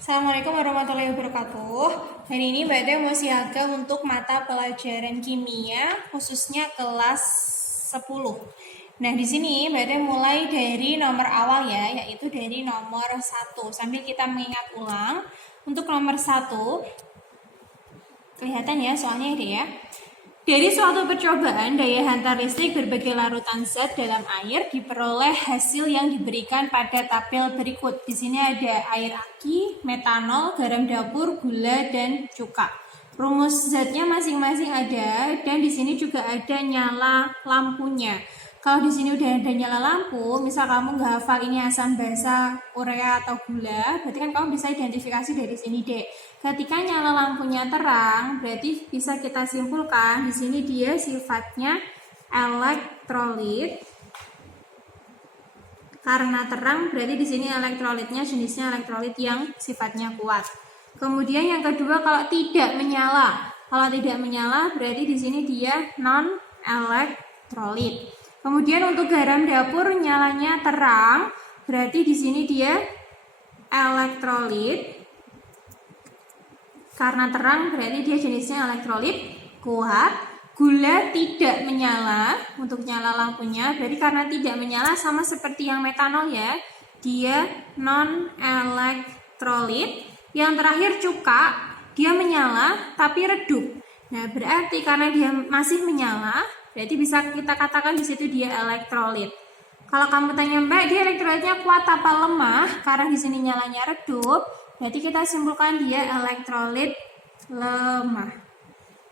Assalamualaikum warahmatullahi wabarakatuh. Hari ini Mbak Dea mau siaga untuk mata pelajaran kimia, khususnya kelas 10. Nah, di sini Mbak Dea mulai dari nomor awal ya, yaitu dari nomor 1. Sambil kita mengingat ulang, untuk nomor 1, kelihatan ya soalnya ini ya. Dari suatu percobaan daya hantar listrik berbagai larutan zat dalam air diperoleh hasil yang diberikan pada tabel berikut. Di sini ada air aki, metanol, garam dapur, gula, dan cuka. Rumus zatnya masing-masing ada, dan di sini juga ada nyala lampunya. Kalau di sini udah ada nyala lampu, misal kamu nggak hafal ini asam basa, urea atau gula, berarti kan kamu bisa identifikasi dari sini deh. Ketika nyala lampunya terang, berarti bisa kita simpulkan di sini dia sifatnya elektrolit. Karena terang, berarti di sini elektrolitnya jenisnya elektrolit yang sifatnya kuat. Kemudian yang kedua, kalau tidak menyala, berarti di sini dia non elektrolit. Kemudian untuk garam dapur nyalanya terang, berarti di sini dia elektrolit. Karena terang berarti dia jenisnya elektrolit kuat. Gula tidak menyala, untuk nyala lampunya, berarti karena tidak menyala sama seperti yang metanol ya, dia non elektrolit. Yang terakhir cuka, dia menyala tapi redup. Nah, berarti karena dia masih menyala, berarti bisa kita katakan di situ dia elektrolit. Kalau kamu tanya Mbak, dia elektrolitnya kuat apa lemah? Karena di sini nyalanya redup, berarti kita simpulkan dia elektrolit lemah.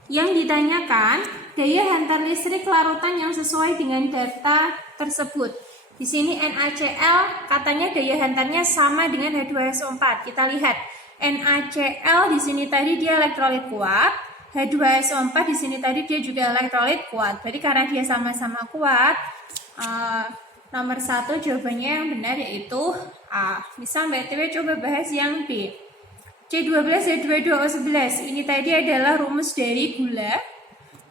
Yang ditanyakan daya hantar listrik larutan yang sesuai dengan data tersebut. Di sini NaCl katanya daya hantarnya sama dengan H2SO4. Kita lihat NaCl di sini tadi dia elektrolit kuat. H2SO4 di sini tadi dia juga elektrolit kuat. Berarti karena dia sama-sama kuat, nomor 1 jawabannya yang benar yaitu A. Misal Mbak Tewe coba bahas yang B. C12H22O11 ini tadi adalah rumus dari gula.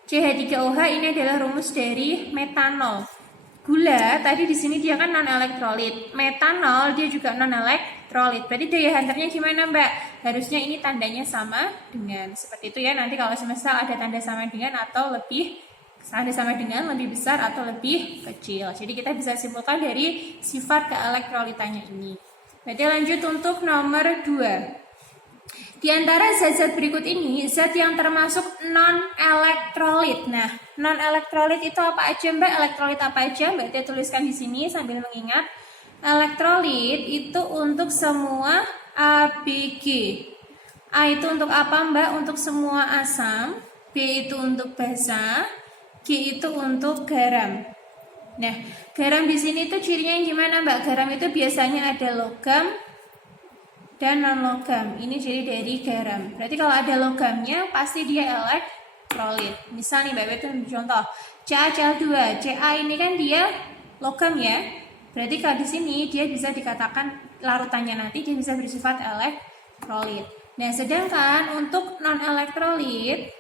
CH3OH ini adalah rumus dari metanol. Gula tadi di sini dia kan non elektrolit. Metanol dia juga non elektrolit. Berarti daya hantarnya gimana Mbak? Harusnya ini tandanya sama dengan seperti itu ya. Nanti kalau semisal ada tanda sama dengan atau lebih lebih besar atau lebih kecil. Jadi kita bisa simpulkan dari sifat keelektrolitannya ini. Berarti lanjut untuk nomor 2. Di antara zat-zat berikut ini, zat yang termasuk non-elektrolit. Nah, non-elektrolit itu apa aja Mbak? Elektrolit apa aja? Mbak Tia tuliskan di sini sambil mengingat. Elektrolit itu untuk semua ABG. A itu untuk apa Mbak? Untuk semua asam. B itu untuk basa. G itu untuk garam. Nah, garam di sini tuh cirinya gimana Mbak? Garam itu biasanya ada logam dan non-logam. Ini ciri dari garam. Berarti kalau ada logamnya pasti dia elektrolit. Misal nih Mbak itu contoh CaCl2. Ca ini kan dia logam ya. Berarti kalau di sini dia bisa dikatakan larutannya nanti dia bisa bersifat elektrolit. Nah, sedangkan untuk non-elektrolit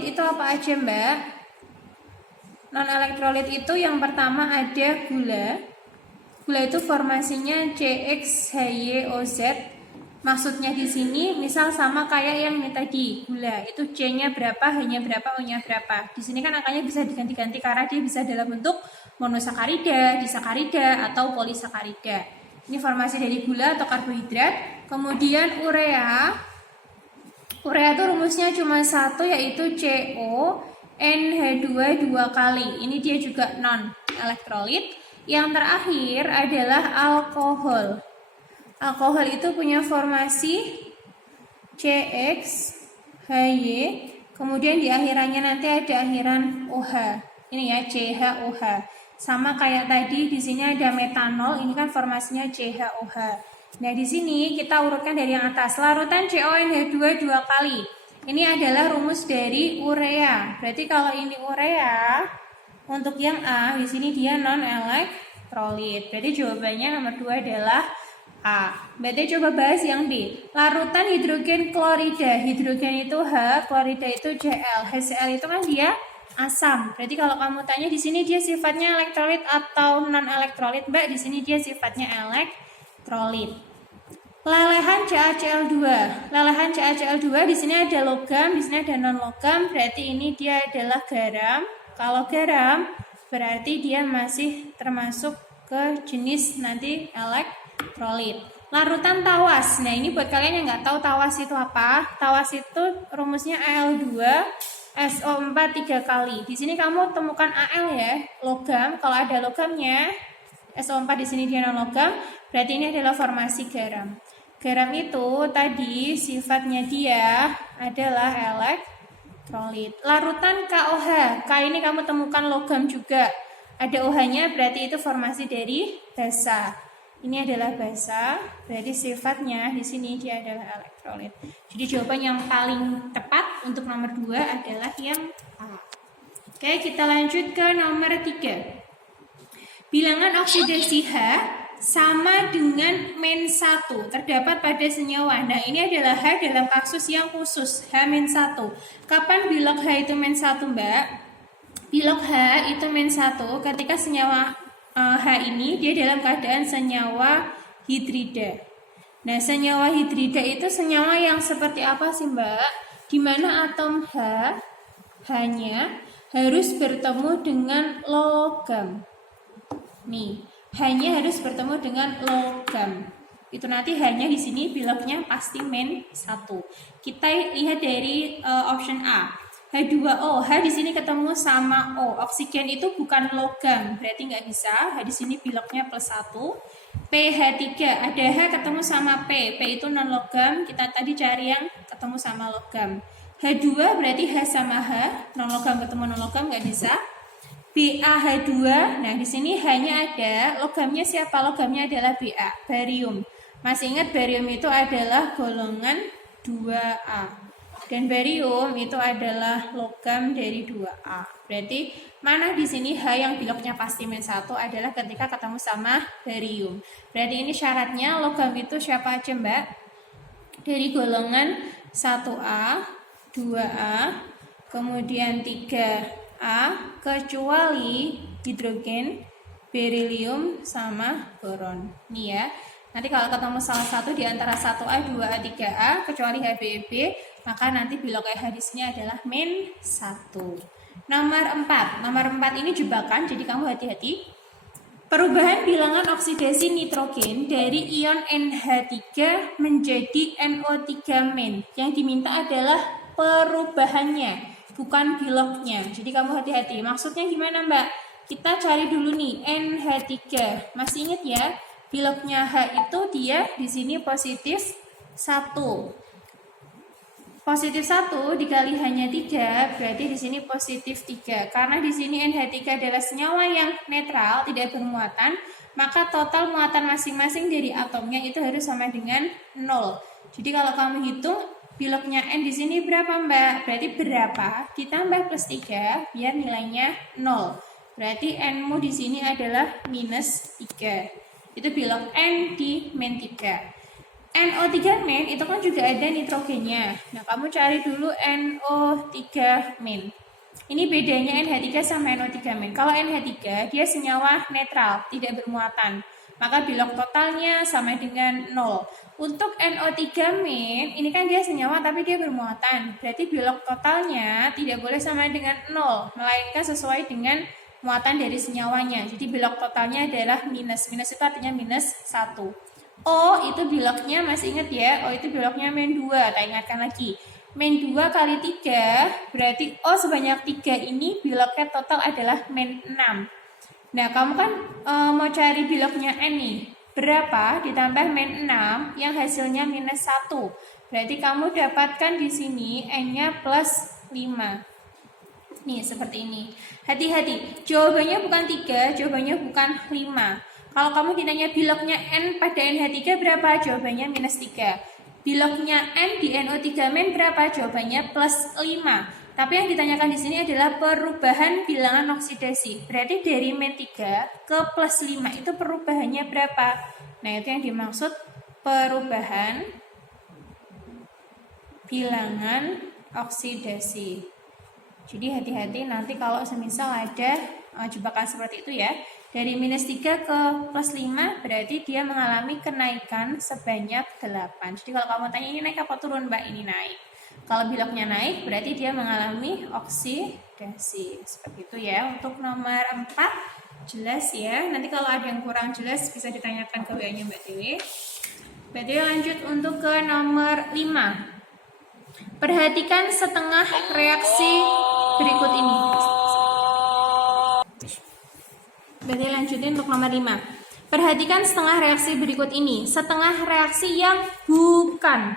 itu apa aja Mbak? Non-elektrolit itu yang pertama ada gula. Gula itu formasinya CXHYOZ. Maksudnya di sini misal sama kayak yang ini tadi, gula itu C-nya berapa, H-nya berapa, O-nya berapa. Di sini kan angkanya bisa diganti-ganti karena dia bisa dalam bentuk monosakarida, disakarida atau polisakarida. Ini formasi dari gula atau karbohidrat. Kemudian urea. Urea itu rumusnya cuma satu yaitu CONH2 2 kali. Ini dia juga non elektrolit. Yang terakhir adalah alkohol. Alkohol itu punya formasi CXHY, kemudian di akhirannya nanti ada akhiran OH. Ini ya CHOH. Sama kayak tadi di sini ada metanol, ini kan formasinya CHOH. Nah, di sini kita urutkan dari yang atas. Larutan CONH2 2 kali. Ini adalah rumus dari urea. Berarti kalau ini urea, untuk yang A, di sini dia non-elektrolit. Berarti jawabannya nomor 2 adalah A. Berarti coba bahas yang B. Larutan hidrogen klorida. Hidrogen itu H, klorida itu Cl. HCl itu kan dia asam. Berarti kalau kamu tanya di sini dia sifatnya elektrolit atau non-elektrolit, Mbak, di sini dia sifatnya elektrolit. Lelehan CaCl2. Lelehan CaCl2 di sini ada logam, di sini ada non logam, berarti ini dia adalah garam. Kalau garam berarti dia masih termasuk ke jenis nanti elektrolit. Larutan tawas. Nah, ini buat kalian yang nggak tahu tawas itu apa. Tawas itu rumusnya Al2 SO4 3 kali. Di sini kamu temukan Al ya, logam. Kalau ada logamnya SO4 di sini dia non logam, berarti ini adalah formasi garam. Garam itu tadi sifatnya dia adalah elektrolit. Larutan KOH. K ini kamu temukan logam juga. Ada OH-nya berarti itu formasi dari basa. Ini adalah basa, berarti sifatnya di sini dia adalah elektrolit. Jadi jawaban yang paling tepat untuk nomor 2 adalah yang A. Oke, kita lanjut ke nomor 3. Bilangan oksidasi H sama dengan -1 terdapat pada senyawa. Nah, ini adalah H dalam kasus yang khusus, H-1. Kapan bilog H itu -1, Mbak? Bilog H itu -1 ketika senyawa H ini dia dalam keadaan senyawa hidrida. Nah, senyawa hidrida itu senyawa yang seperti apa sih, Mbak? Di mana atom H hanya harus bertemu dengan logam. Nih, hanya harus bertemu dengan logam. Itu nanti hanya di sini bilognya pasti -1. Kita lihat dari option A. H2O, H di sini ketemu sama O. Oksigen itu bukan logam, berarti nggak bisa. H di sini bilognya +1. PH3, ada H ketemu sama P. P itu non logam, kita tadi cari yang ketemu sama logam. H2 berarti H sama H, non logam ketemu non logam nggak bisa. BaH2, nah di sini hanya ada logamnya siapa? Logamnya adalah Ba, barium. Masih ingat barium itu adalah golongan 2A. Dan barium itu adalah logam dari 2A. Berarti mana di sini H yang bilognya pasti -1 adalah ketika ketemu sama barium. Berarti ini syaratnya logam itu siapa aja, Mbak? Dari golongan 1A, 2A, kemudian 3A, kecuali hidrogen, berilium, sama boron. Nih ya. Nanti kalau ketemu salah satu di antara 1A, 2A, 3A, kecuali HBeB, maka nanti bilog H di sini adalah -1. Nomor 4. Nomor 4 ini jebakan, jadi kamu hati-hati. Perubahan bilangan oksidasi nitrogen dari ion NH3 menjadi NO3-. Yang diminta adalah perubahannya, bukan bilognya. Jadi kamu hati-hati. Maksudnya gimana, Mbak? Kita cari dulu nih NH3. Masih ingat ya? Bilognya H itu dia di sini +1. +1 dikali hanya 3, berarti di sini +3. Karena di sini NH3 adalah senyawa yang netral, tidak bermuatan, maka total muatan masing-masing dari atomnya itu harus sama dengan 0. Jadi kalau kamu hitung bilognya N di sini berapa, Mbak? Berarti berapa? Ditambah +3 biar nilainya 0. Berarti N-mu di sini adalah -3. Itu bilog N di -3. NO3- itu kan juga ada nitrogennya. Nah, kamu cari dulu NO3-. Ini bedanya NH3 sama NO3-. Kalau NH3 dia senyawa netral, tidak bermuatan. Maka bilog totalnya sama dengan 0. Untuk NO3- ini kan dia senyawa tapi dia bermuatan. Berarti bilog totalnya tidak boleh sama dengan 0, melainkan sesuai dengan muatan dari senyawanya. Jadi bilog totalnya adalah minus. Minus itu artinya -1. O itu bilognya masih ingat ya, O itu bilognya -2, tak ingatkan lagi. -2 kali 3, berarti O sebanyak 3 ini bilognya total adalah -6. Nah, kamu kan mau cari bilognya N nih. Berapa ditambah -6 yang hasilnya -1. Berarti kamu dapatkan di sini N-nya +5. Nih, seperti ini. Hati-hati, jawabannya bukan 3, jawabannya bukan 5. Kalau kamu ditanya bilognya N pada NH3 berapa? Jawabannya -3. Bilognya N di NO3- berapa? Jawabannya +5. Tapi yang ditanyakan di sini adalah perubahan bilangan oksidasi. Berarti dari -3 ke +5 itu perubahannya berapa? Nah, itu yang dimaksud perubahan bilangan oksidasi. Jadi hati-hati nanti kalau semisal ada jebakan seperti itu ya. Dari minus 3 ke plus 5 berarti dia mengalami kenaikan sebanyak 8. Jadi kalau kamu tanya ini naik apa turun Mbak? Ini naik. Kalau biloknya naik berarti dia mengalami oksidasi. Seperti itu ya. Untuk nomor 4 jelas ya. Nanti kalau ada yang kurang jelas bisa ditanyakan ke WA-nya Mbak Dewi. Mbak Dewi lanjut untuk ke nomor 5. Perhatikan setengah reaksi berikut ini. Berarti lanjutin untuk nomor 5. Perhatikan setengah reaksi berikut ini. Setengah reaksi yang bukan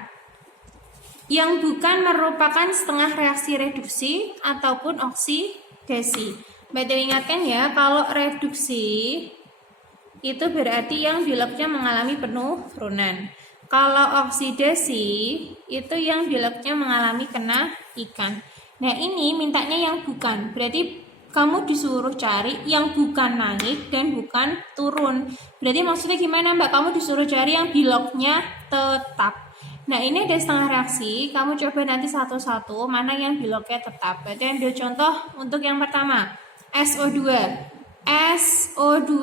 merupakan setengah reaksi reduksi ataupun oksidasi. Mbak Dewi ingatkan ya, kalau reduksi itu berarti yang biloknya mengalami penurunan. Kalau oksidasi itu yang biloknya mengalami kenaikan. Nah ini mintanya yang bukan, berarti kamu disuruh cari yang bukan naik dan bukan turun. Berarti maksudnya gimana Mbak? Kamu disuruh cari yang biloknya tetap. Nah ini ada setengah reaksi, kamu coba nanti satu-satu mana yang biloknya tetap. Berarti ambil contoh untuk yang pertama, SO2. SO2,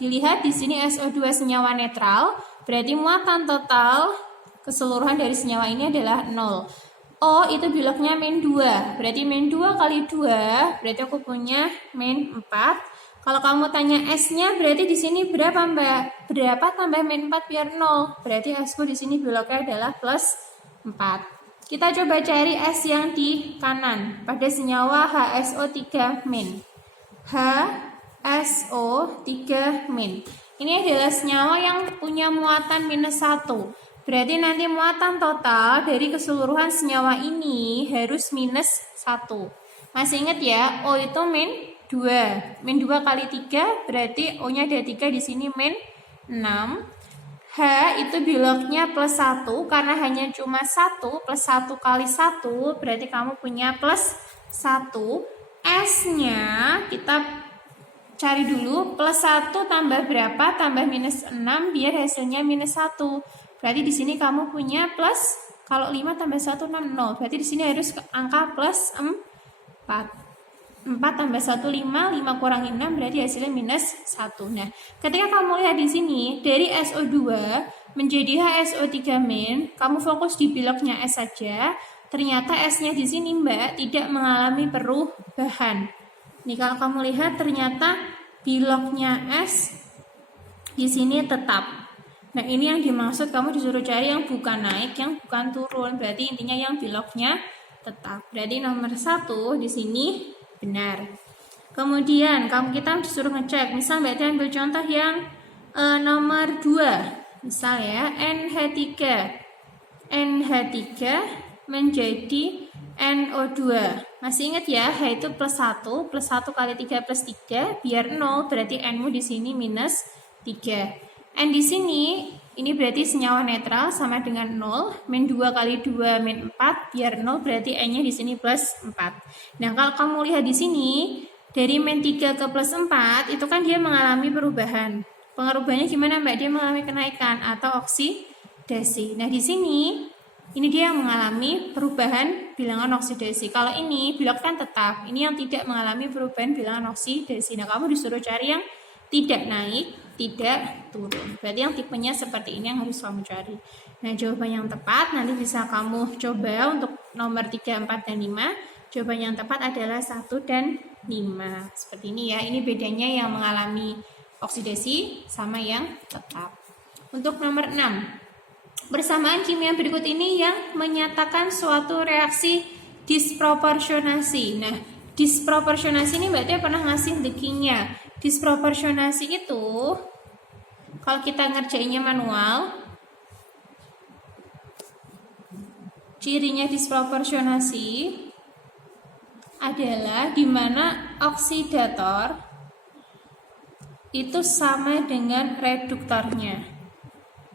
dilihat di sini SO2 senyawa netral, berarti muatan total keseluruhan dari senyawa ini adalah 0. O itu biloknya min 2, berarti min 2 kali 2, berarti aku punya min 4. Kalau kamu tanya S-nya berarti di sini berapa Mbak? Berapa tambah min 4 biar 0? Berarti S-ku di sini biloknya adalah plus 4. Kita coba cari S yang di kanan pada senyawa HSO3 min. HSO3 min. Ini adalah senyawa yang punya muatan minus 1. Berarti nanti muatan total dari keseluruhan senyawa ini harus minus 1. Masih ingat ya, O itu min 2. Min 2 kali 3 berarti O-nya ada 3 di sini min 6. H itu biloknya plus 1 karena hanya cuma 1 plus 1 kali 1 berarti kamu punya plus 1. S-nya kita cari dulu, plus 1 tambah berapa? Tambah minus 6 biar hasilnya minus 1. Berarti di sini kamu punya plus, kalau 5 tambah 1, 6, 0. Berarti di sini harus angka plus 4. 4 tambah 1, 5. 5 kurangi 6 berarti hasilnya minus 1. Nah, ketika kamu lihat di sini, dari SO2 menjadi HSO3 min, kamu fokus di biloknya S saja. Ternyata S-nya di sini Mbak tidak mengalami perubahan. Nih kalau kamu lihat ternyata biloknya S di sini tetap. Nah ini yang dimaksud kamu disuruh cari yang bukan naik, yang bukan turun. Berarti intinya yang biloknya tetap. Berarti nomor 1 di sini benar. Kemudian kita disuruh ngecek. Misal Mbak Tia ambil contoh yang nomor 2. Misal ya NH3. NH3 menjadi NO2. Masih ingat ya, H itu plus 1 kali 3 plus 3 biar 0, berarti N-mu di sini minus 3. N di sini ini berarti senyawa netral sama dengan 0, min 2 kali 2 min 4 biar 0 berarti N-nya di sini plus 4. Nah, kalau kamu lihat di sini dari min 3 ke plus 4 itu kan dia mengalami perubahan. Perubahannya gimana Mbak? Dia mengalami kenaikan atau oksidasi. Nah, di sini ini dia yang mengalami perubahan bilangan oksidasi. Kalau ini bilok kan tetap, ini yang tidak mengalami perubahan bilangan oksidasi. Nah, kamu disuruh cari yang tidak naik, tidak turun. Berarti yang tipenya seperti ini yang harus kamu cari. Nah, jawaban yang tepat nanti bisa kamu coba untuk nomor 3, 4, dan 5. Jawaban yang tepat adalah 1 dan 5. Seperti ini ya. Ini bedanya yang mengalami oksidasi sama yang tetap. Untuk nomor 6. Bersamaan kimia berikut ini yang menyatakan suatu reaksi disproporsionasi. Nah, disproporsionasi ini Mbak Tia pernah ngasih the king-nya. Disproporsionasi itu kalau kita ngerjainnya manual, cirinya disproporsionasi adalah di mana oksidator itu sama dengan reduktornya.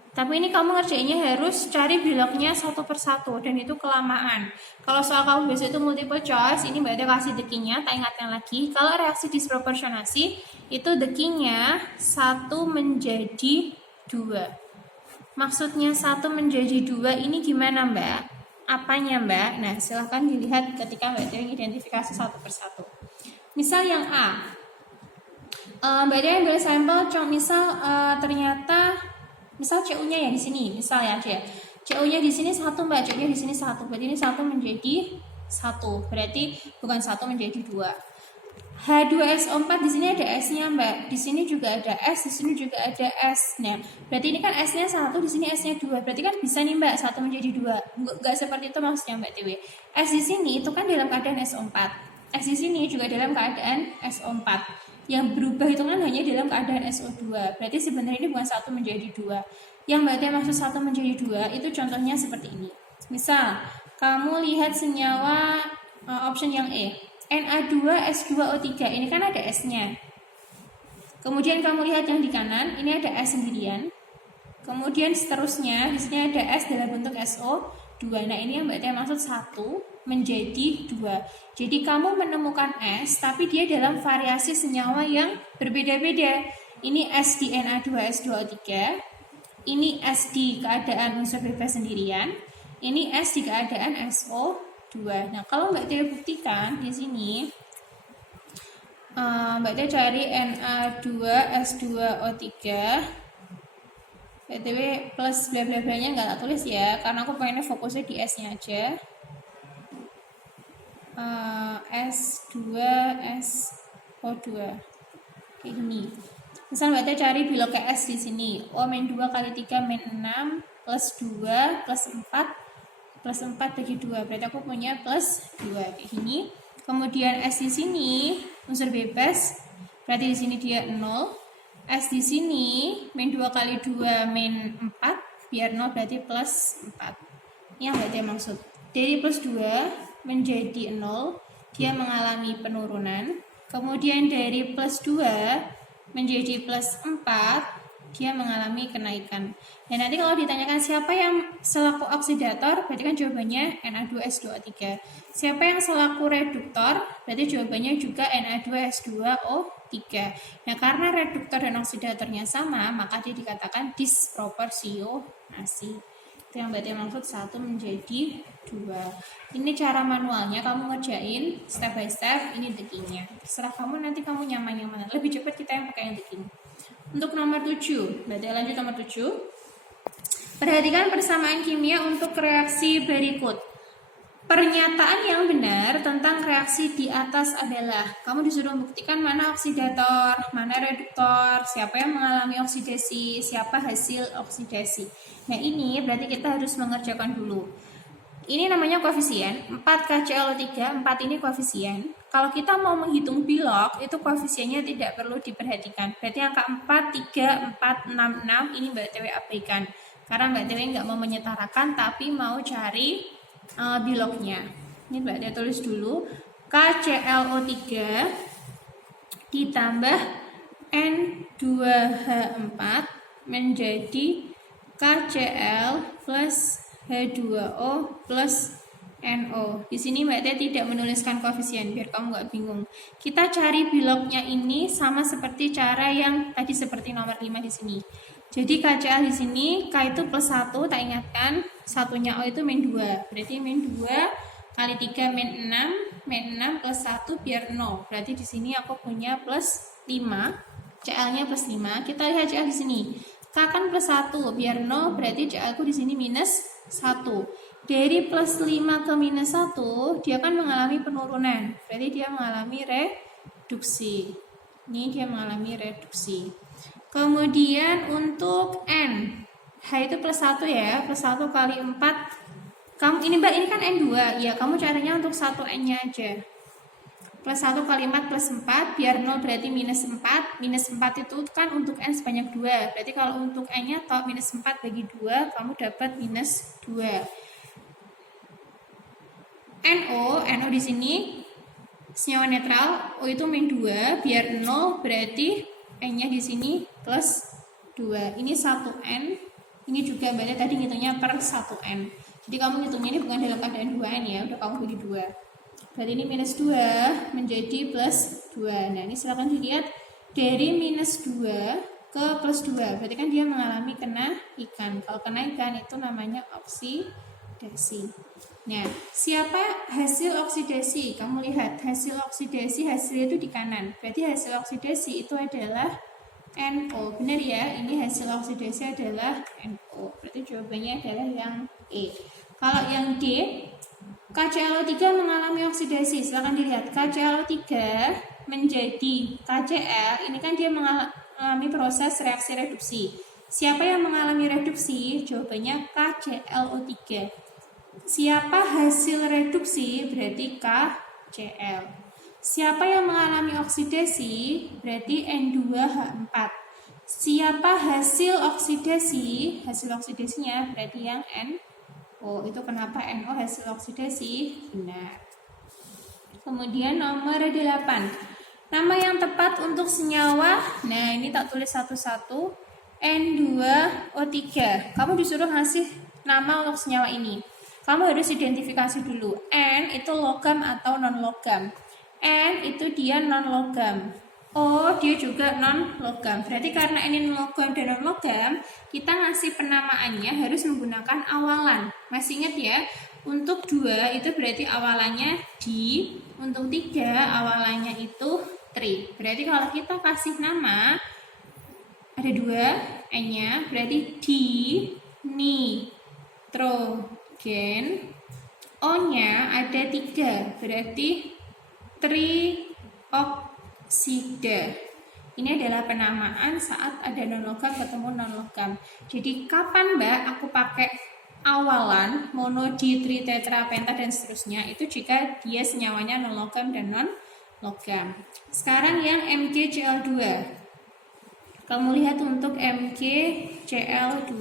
Tapi ini kamu ngerjainnya harus cari biloknya satu persatu dan itu kelamaan. Kalau soal kamu biasa itu multiple choice, ini Mbak Tia kasih the king-nya, tak ingatkan lagi. Kalau reaksi disproporsionasi itu the king-nya 1 menjadi 2. Maksudnya 1 menjadi 2 ini gimana Mbak? Apanya Mbak? Nah silahkan dilihat ketika Mbak Tia identifikasi satu persatu. Misal yang A. Mbak Tia ambil sampel, misal ternyata misal CU-nya ya di sini, misal ya CU-nya di sini 1 Mbak, CU-nya di sini 1. Berarti ini 1 menjadi 1. Berarti bukan 1 menjadi 2. H2SO4 di sini ada S-nya Mbak. Di sini juga ada S, di sini juga ada S. Nah, berarti ini kan S-nya 1, di sini S-nya 2. Berarti kan bisa nih Mbak, 1 menjadi 2. Enggak seperti itu maksudnya Mbak Tiwi. S di sini itu kan dalam keadaan SO4. S di sini juga dalam keadaan SO4. Yang berubah itu kan hanya dalam keadaan SO2. Berarti sebenarnya ini bukan 1 menjadi 2. Yang Mbak Tiwi maksud 1 menjadi 2 itu contohnya seperti ini. Misal, kamu lihat senyawa option yang E. Na2S2O3, ini kan ada S-nya. Kemudian kamu lihat yang di kanan, ini ada S sendirian. Kemudian seterusnya, di sini ada S dalam bentuk SO2. Nah, ini yang Mbak Tia maksud 1 menjadi 2. Jadi kamu menemukan S, tapi dia dalam variasi senyawa yang berbeda-beda. Ini S di Na2S2O3, ini S di keadaan unsur bebas sendirian, ini S di keadaan SO2. Nah, kalau Mbak Tia buktikan di sini, Mbak Tia cari Na2S2O3, BTW plus bla bla bla nya nggak tak tulis ya, karena aku pengennya fokusnya di S-nya aja. S2SO2 kayak gini. Misal Mbak Tia cari bilog ke S di sini, O-2 kali 3 min 6 plus 2 plus 4 plus 4 bagi 2, berarti aku punya plus 2 kayak gini. Kemudian S di sini unsur bebas, berarti di sini dia 0. S di sini min 2 kali 2 min 4, biar 0 berarti plus 4. Ini yang Mbak Tia maksud. Dari plus 2 menjadi 0, dia mengalami penurunan. Kemudian dari plus 2 menjadi plus 4, dia mengalami kenaikan. Dan nanti kalau ditanyakan siapa yang selaku oksidator, berarti kan jawabannya Na2S2O3. Siapa yang selaku reduktor, berarti jawabannya juga Na2S2O3. Nah, karena reduktor dan oksidatornya sama, maka dia dikatakan disproporsionasi. Itu yang berarti maksud 1 menjadi 2. Ini cara manualnya, kamu ngerjain step by step, ini dekinya. Terserah kamu, nanti kamu nyaman yang mana. Lebih cepat kita yang pakai yang deking. Untuk nomor 7, berarti lanjut nomor 7. Perhatikan persamaan kimia untuk reaksi berikut. Pernyataan yang benar tentang reaksi di atas adalah, kamu disuruh membuktikan mana oksidator, mana reduktor, siapa yang mengalami oksidasi, siapa hasil oksidasi. Nah, ini berarti kita harus mengerjakan dulu. Ini namanya koefisien, 4KClO3, 4 ini koefisien. Kalau kita mau menghitung bilog, itu koefisiennya tidak perlu diperhatikan. Berarti angka 4, 3, 4, 6, 6, ini Mbak Tewe abaikan. Karena Mbak Tewe nggak mau menyetarakan, tapi mau cari bilognya. Ini Mbak Tewe tulis dulu, KClO3 ditambah N2H4 menjadi KCl plus H2O plus NO. Di sini Mbak Tia tidak menuliskan koefisien biar kamu nggak bingung. Kita cari bilognya ini sama seperti cara yang tadi seperti nomor 5 di sini. Jadi KCl di sini K itu plus 1, tak ingatkan, satunya O itu min 2. Berarti min 2 kali 3 min 6, min 6 plus 1 biar 0. Berarti di sini aku punya plus 5. CL-nya plus 5. Kita lihat CL di sini. K kan plus 1, biar 0 berarti CL aku di sini minus 1. Dari plus 5 ke minus 1, dia kan mengalami penurunan. Berarti dia mengalami reduksi. Ini dia mengalami reduksi. Kemudian untuk N, H itu plus 1 ya, plus 1 kali 4. Kamu ini Mbak, ini kan N2. Ya, kamu caranya untuk 1N-nya aja. Plus 1 kali 4 plus 4, biar 0 berarti minus 4. Minus 4 itu kan untuk N sebanyak 2. Berarti kalau untuk N-nya atau minus 4 bagi 2, kamu dapat minus 2. NO di sini senyawa netral, O itu min 2, biar 0 berarti N-nya di sini plus 2. Ini 1N, ini juga berarti tadi ngitungnya per 1N. Jadi kamu ngitungnya ini bukan dalam keadaan 2N ya, udah kamu bagi 2. Berarti ini minus 2 menjadi plus 2. Nah, ini silakan dilihat dari minus 2 ke plus 2. Berarti kan dia mengalami kenaikan. Kalau kenaikan itu namanya oksidasi. Nah, siapa hasil oksidasi? Kamu lihat hasil oksidasi, hasilnya itu di kanan. Berarti hasil oksidasi itu adalah NO. Benar ya? Ini hasil oksidasi adalah NO. Berarti jawabannya adalah yang E. Kalau yang D, KClO3 mengalami oksidasi. Silahkan dilihat. KClO3 menjadi KCl. Ini kan dia mengalami proses reaksi reduksi. Siapa yang mengalami reduksi? Jawabannya KClO3. Siapa hasil reduksi? Berarti KCl. Siapa yang mengalami oksidasi? Berarti N2H4. Siapa hasil oksidasi? Hasil oksidasinya berarti yang NO. Itu kenapa NO hasil oksidasi? Benar. Kemudian nomor 8. Nama yang tepat untuk senyawa. Nah, ini tak tulis satu-satu. N2O3. Kamu disuruh ngasih nama untuk senyawa ini. Kamu harus identifikasi dulu. N itu logam atau non-logam. N itu dia non-logam. O dia juga non-logam. Berarti karena ini non-logam dan non-logam, kita ngasih penamaannya harus menggunakan awalan. Masih ingat ya? Untuk 2 itu berarti awalannya di. Untuk 3 awalannya itu tri. Berarti kalau kita kasih nama ada 2 N-nya, berarti di nitrogen. O-nya ada 3, berarti trioksida. Ini adalah penamaan saat ada non-logam ketemu non-logam. Jadi kapan Mbak aku pakai awalan mono, di, tri, tetra, penta dan seterusnya? Itu jika dia senyawanya non-logam dan non-logam. Sekarang yang MgCl2. Kamu lihat untuk MgCl2.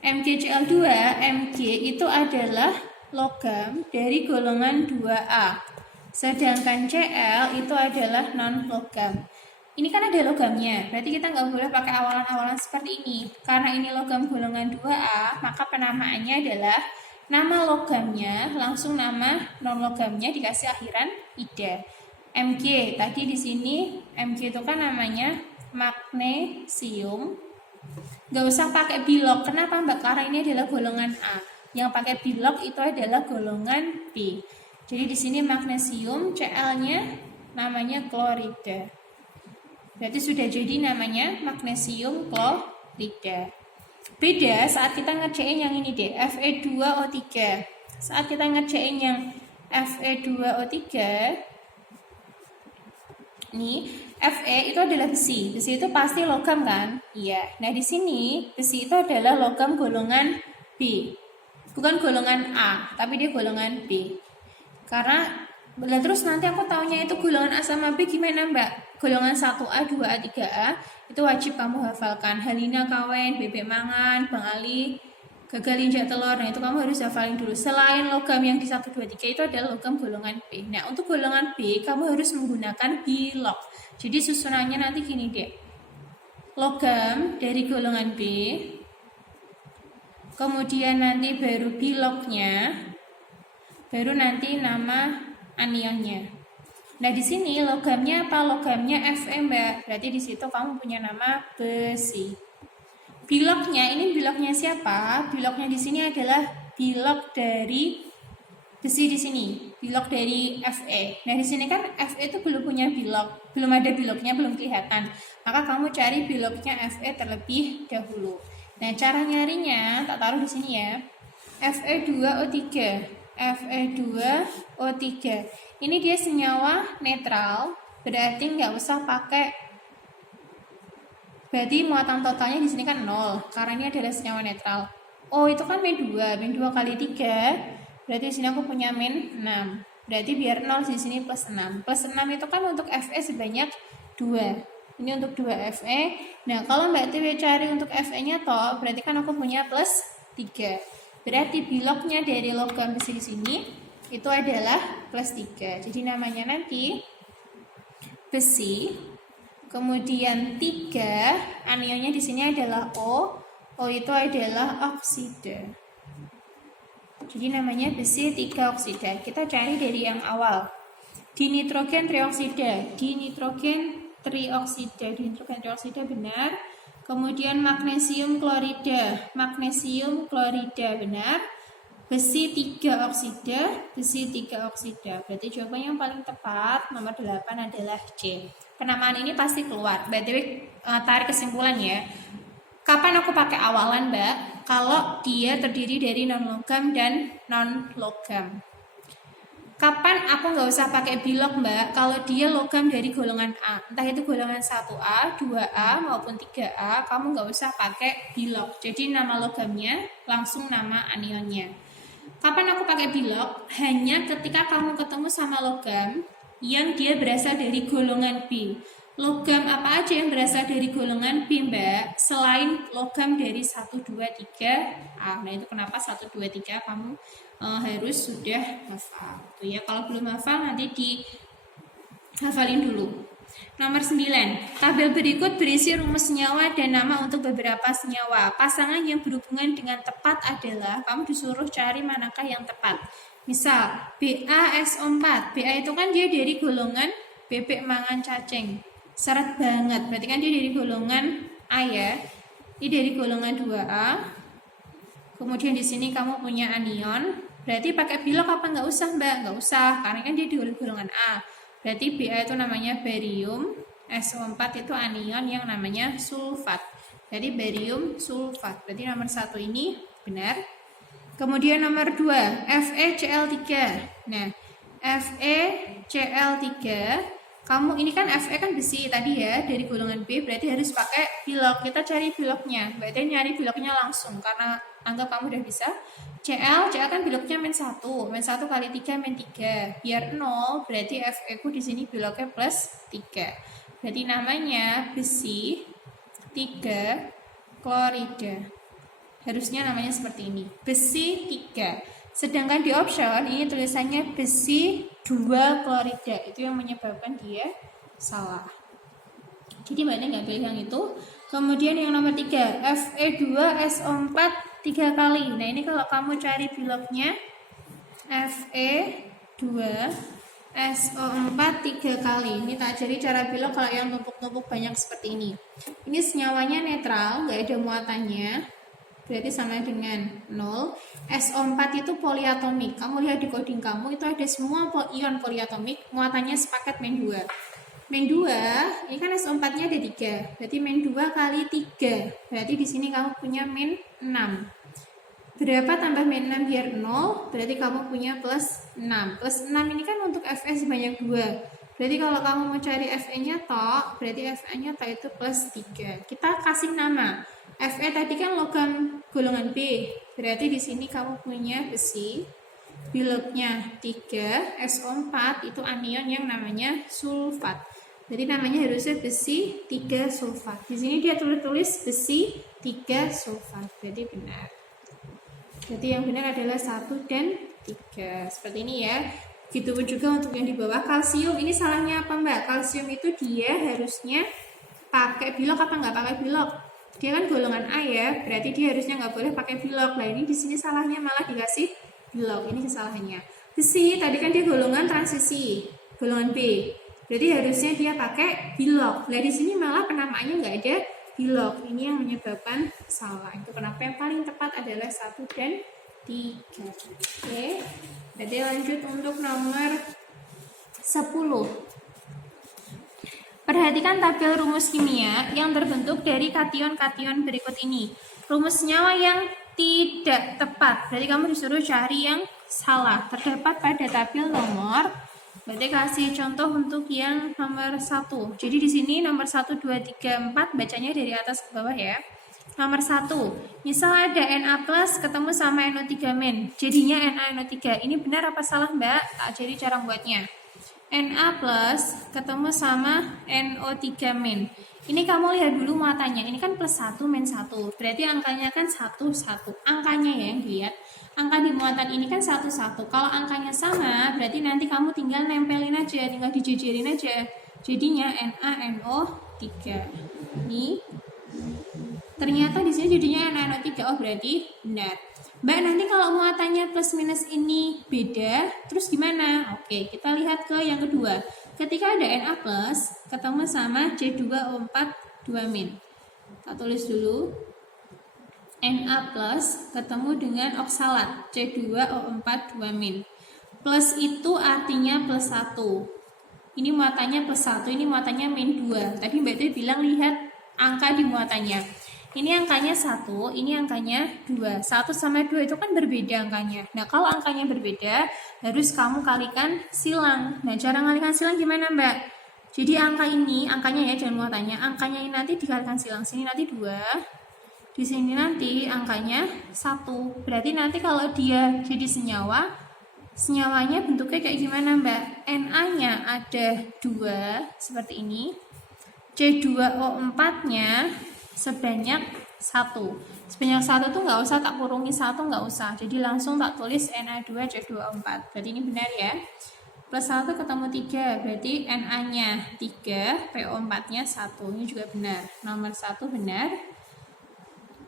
MgCl2, Mg itu adalah logam dari golongan 2A. Sedangkan Cl itu adalah non-logam. Ini kan ada logamnya, berarti kita nggak boleh pakai awalan-awalan seperti ini. Karena ini logam golongan 2A, maka penamaannya adalah nama logamnya, langsung nama non-logamnya dikasih akhiran ida. Mg, tadi di sini Mg itu kan namanya magnesium. Nggak usah pakai bilog. Kenapa Mbak? Karena ini adalah golongan A. Yang pakai bilog itu adalah golongan B. Jadi di sini magnesium, Cl-nya namanya klorida. Berarti sudah jadi namanya magnesium klorida. Beda saat kita ngerjain yang ini deh, Fe2O3. Saat kita ngerjain yang Fe2O3, nih, Fe itu adalah besi. Besi itu pasti logam kan? Iya. Nah, di sini besi itu adalah logam golongan B. Bukan golongan A, tapi dia golongan B. Karena terus nanti aku taunya itu golongan A sama B gimana Mbak? Golongan 1A, 2A, 3A itu wajib kamu hafalkan. Halina kawin, bebek mangan, Bang Ali gagal injak telur. Nah, itu kamu harus hafalin dulu. Selain logam yang di 1, 2, 3 itu adalah logam golongan B. Nah, untuk golongan B kamu harus menggunakan bilog. Jadi susunannya nanti gini deh. Logam dari golongan B, kemudian nanti baru bilognya, baru nanti nama anionnya. Nah, di sini logamnya apa? Logamnya Fe, Mbak. Berarti di situ kamu punya nama besi. Bilognya, ini bilognya siapa? Bilognya di sini adalah bilog dari besi di sini. Bilog dari Fe. Nah, di sini kan Fe itu belum punya bilog, belum ada bilognya, belum kelihatan. Maka kamu cari bilognya Fe terlebih dahulu. Nah, cara nyarinya tak taruh di sini ya. Fe2O3. Fe2O3. Ini dia senyawa netral, berarti nggak usah pakai. Berarti muatan totalnya di sini kan 0, karena ini adalah senyawa netral. O itu kan min 2 kali 3. Berarti di sini aku punya min 6. Berarti biar 0 di sini plus 6. Plus 6 itu kan untuk Fe sebanyak 2. Ini untuk 2 Fe. Nah, kalau Mbak Tiwi cari untuk Fe-nya toh, berarti kan aku punya plus 3. Berarti bilognya dari logam besi di sini itu adalah plus 3. Jadi namanya nanti besi. Kemudian 3, anionnya di sini adalah O. O itu adalah oksida. Jadi namanya besi 3 oksida. Kita cari dari yang awal. Dinitrogen trioksida. Dinitrogen trioksida benar. Kemudian magnesium klorida benar. Besi 3 oksida, besi 3 oksida. Berarti jawaban yang paling tepat nomor 8 adalah C. Penamaan ini pasti keluar. BTW tarik kesimpulan ya. Kapan aku pakai awalan, Mbak? Kalau dia terdiri dari non-logam dan non-logam. Kapan aku nggak usah pakai bilog, Mbak? Kalau dia logam dari golongan A, entah itu golongan 1A, 2A, maupun 3A, kamu nggak usah pakai bilog. Jadi nama logamnya langsung nama anionnya. Kapan aku pakai bilog? Hanya ketika kamu ketemu sama logam yang dia berasal dari golongan B. Logam apa aja yang berasal dari golongan B, Mbak? Selain logam dari 1, 2, 3A. Nah, itu kenapa 1, 2, 3 kamu harus sudah hafal. Tuh ya, kalau belum hafal nanti dihafalin dulu. Nomor 9. Tabel berikut berisi rumus senyawa dan nama untuk beberapa senyawa. Pasangan yang berhubungan dengan tepat adalah, kamu disuruh cari manakah yang tepat. Misal, BaSO4. Ba itu kan dia dari golongan bebek mangan cacing. Seret banget, berarti kan dia dari golongan A ya. Ini dari golongan 2A. Kemudian di sini kamu punya anion. Berarti pakai bilog apa nggak usah, Mbak? Nggak usah, karena kan dia di golongan A. Berarti Ba itu namanya barium, SO4 itu anion yang namanya sulfat. Jadi barium sulfat. Berarti nomor 1 ini benar. Kemudian nomor 2, FeCl3. Nah, FeCl3, kamu ini kan Fe kan besi tadi ya, dari golongan B, berarti harus pakai bilog. Kita cari bilognya. Berarti nyari bilognya langsung karena anggap kamu udah bisa. Cl kan bilognya min 1 kali 3 min 3. Biar 0, berarti Fe ku di sini bilognya plus 3. Berarti namanya besi 3 klorida. Harusnya namanya seperti ini. Besi 3. Sedangkan di option ini tulisannya besi 2 klorida. Itu yang menyebabkan dia salah. Jadi Mbak nggak pilih yang itu. Kemudian yang nomor 3, Fe2SO4 3 kali. Nah, ini kalau kamu cari bilognya Fe2SO4 3 kali. Ini tak cari cara bilog kalau yang numpuk-numpuk banyak seperti ini. Ini senyawanya netral, nggak ada muatannya. Berarti sama dengan 0. SO4 itu poliatomik. Kamu lihat di coding kamu itu ada semua ion poliatomik, muatannya sepaket min 2. Min 2, ini kan SO4-nya ada 3. Berarti min 2 kali 3. Berarti di sini kamu punya min 6. Berapa tambah min 6 biar 0? Berarti kamu punya plus 6. Plus 6 ini kan untuk Fe sebanyak 2. Berarti kalau kamu mau cari Fe-nya tok, berarti Fe-nya tok itu plus 3. Kita kasih nama. Fe tadi kan logam golongan B. Berarti di sini kamu punya besi. Bilognya 3, SO4 itu anion yang namanya sulfat. Jadi namanya harusnya besi 3 sulfat. Di sini dia tulis besi 3 sulfat. Jadi benar. Jadi yang benar adalah 1 dan 3. Seperti ini ya. Gitu pun juga untuk yang di bawah. Kalsium ini salahnya apa, Mbak? Kalsium itu dia harusnya pakai bilog apa nggak pakai bilog? Dia kan golongan A ya. Berarti dia harusnya nggak boleh pakai bilog. Nah, ini di sini salahnya malah dikasih bilog. Ini kesalahannya. Besi tadi kan dia golongan transisi, golongan B. Berarti harusnya dia pakai bilog. Nah, di sini malah penamaannya nggak ada bilog. Ini yang menyebabkan salah. Itu kenapa yang paling tepat adalah 1 dan 3. Oke. Jadi lanjut untuk nomor 10. Perhatikan tabel rumus kimia yang terbentuk dari kation-kation berikut ini. Rumus senyawa yang tidak tepat. Berarti kamu disuruh cari yang salah. Terdapat pada tabel nomor. Berarti kasih contoh untuk yang nomor 1. Jadi di sini nomor 1, 2, 3, 4 bacanya dari atas ke bawah ya. Nomor 1. Misal ada Na+ ketemu sama NO3-. Jadinya NaNO3. Ini benar apa salah, Mbak? Tak jadi cara buatnya. Na+ ketemu sama NO3-. Ini kamu lihat dulu muatannya. Ini kan plus 1 min 1. Berarti angkanya kan 1, 1. Angkanya ya yang dilihat. Angka di muatan ini kan 1, 1. Kalau angkanya sama, berarti nanti kamu tinggal nempelin aja, tinggal dijejerin aja. Jadinya NaNO3. Ini ternyata di sini jadinya NaNO3. Oh, berarti benar. Mbak, nanti kalau muatannya plus minus ini beda, terus gimana? Oke, kita lihat ke yang kedua. Ketika ada Na+, ketemu sama C2O4 2-. Kita tulis dulu. Na plus ketemu dengan oksalat C2O4 2-. Plus itu artinya plus 1. Ini muatannya plus 1, ini muatannya min 2. Tadi Mbak Dewi bilang lihat angka di muatannya. Ini angkanya 1, ini angkanya 2. 1 sama 2 itu kan berbeda angkanya. Nah, kalau angkanya berbeda, harus kamu kalikan silang. Nah, cara ngalikan silang gimana, Mbak? Jadi angka ini, angkanya ya, jangan muatannya. Angkanya ini nanti dikalikan silang. Sini nanti 2. Di sini nanti angkanya 1. Berarti nanti kalau dia jadi senyawa, senyawanya bentuknya kayak gimana, Mbak? Na-nya ada 2, seperti ini. C2O4-nya sebanyak 1. Sebanyak 1 tuh nggak usah tak kurungi 1, nggak usah. Jadi langsung tak tulis Na2 C2O4. Berarti ini benar ya. Plus 1 ketemu 3, berarti Na-nya 3, PO4-nya 1. Ini juga benar. Nomor 1 benar.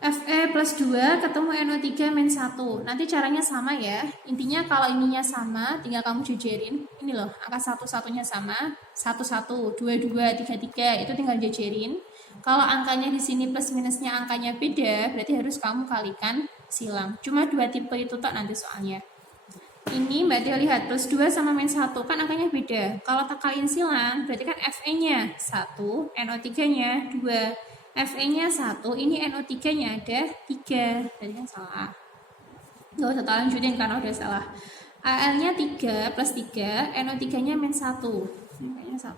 Fe plus 2 ketemu NO3 min 1. Nanti caranya sama ya. Intinya kalau ininya sama, tinggal kamu jejerin. Ini loh, angka 1-1-nya sama. 1-1, 2-2, 3-3, itu tinggal jejerin. Kalau angkanya di sini plus minusnya angkanya beda, berarti harus kamu kalikan silang. Cuma 2 tipe itu tak nanti soalnya. Ini Mbak Tia lihat, plus 2 sama min 1 kan angkanya beda. Kalau tak kaliin silang, berarti kan Fe-nya 1, NO3-nya 2. Fe-nya 1, ini NO3-nya ada 3. Berarti kan salah. Nggak usah tak lanjutin karena udah salah. Al-nya 3 plus 3, NO3-nya min 1. Ini 1.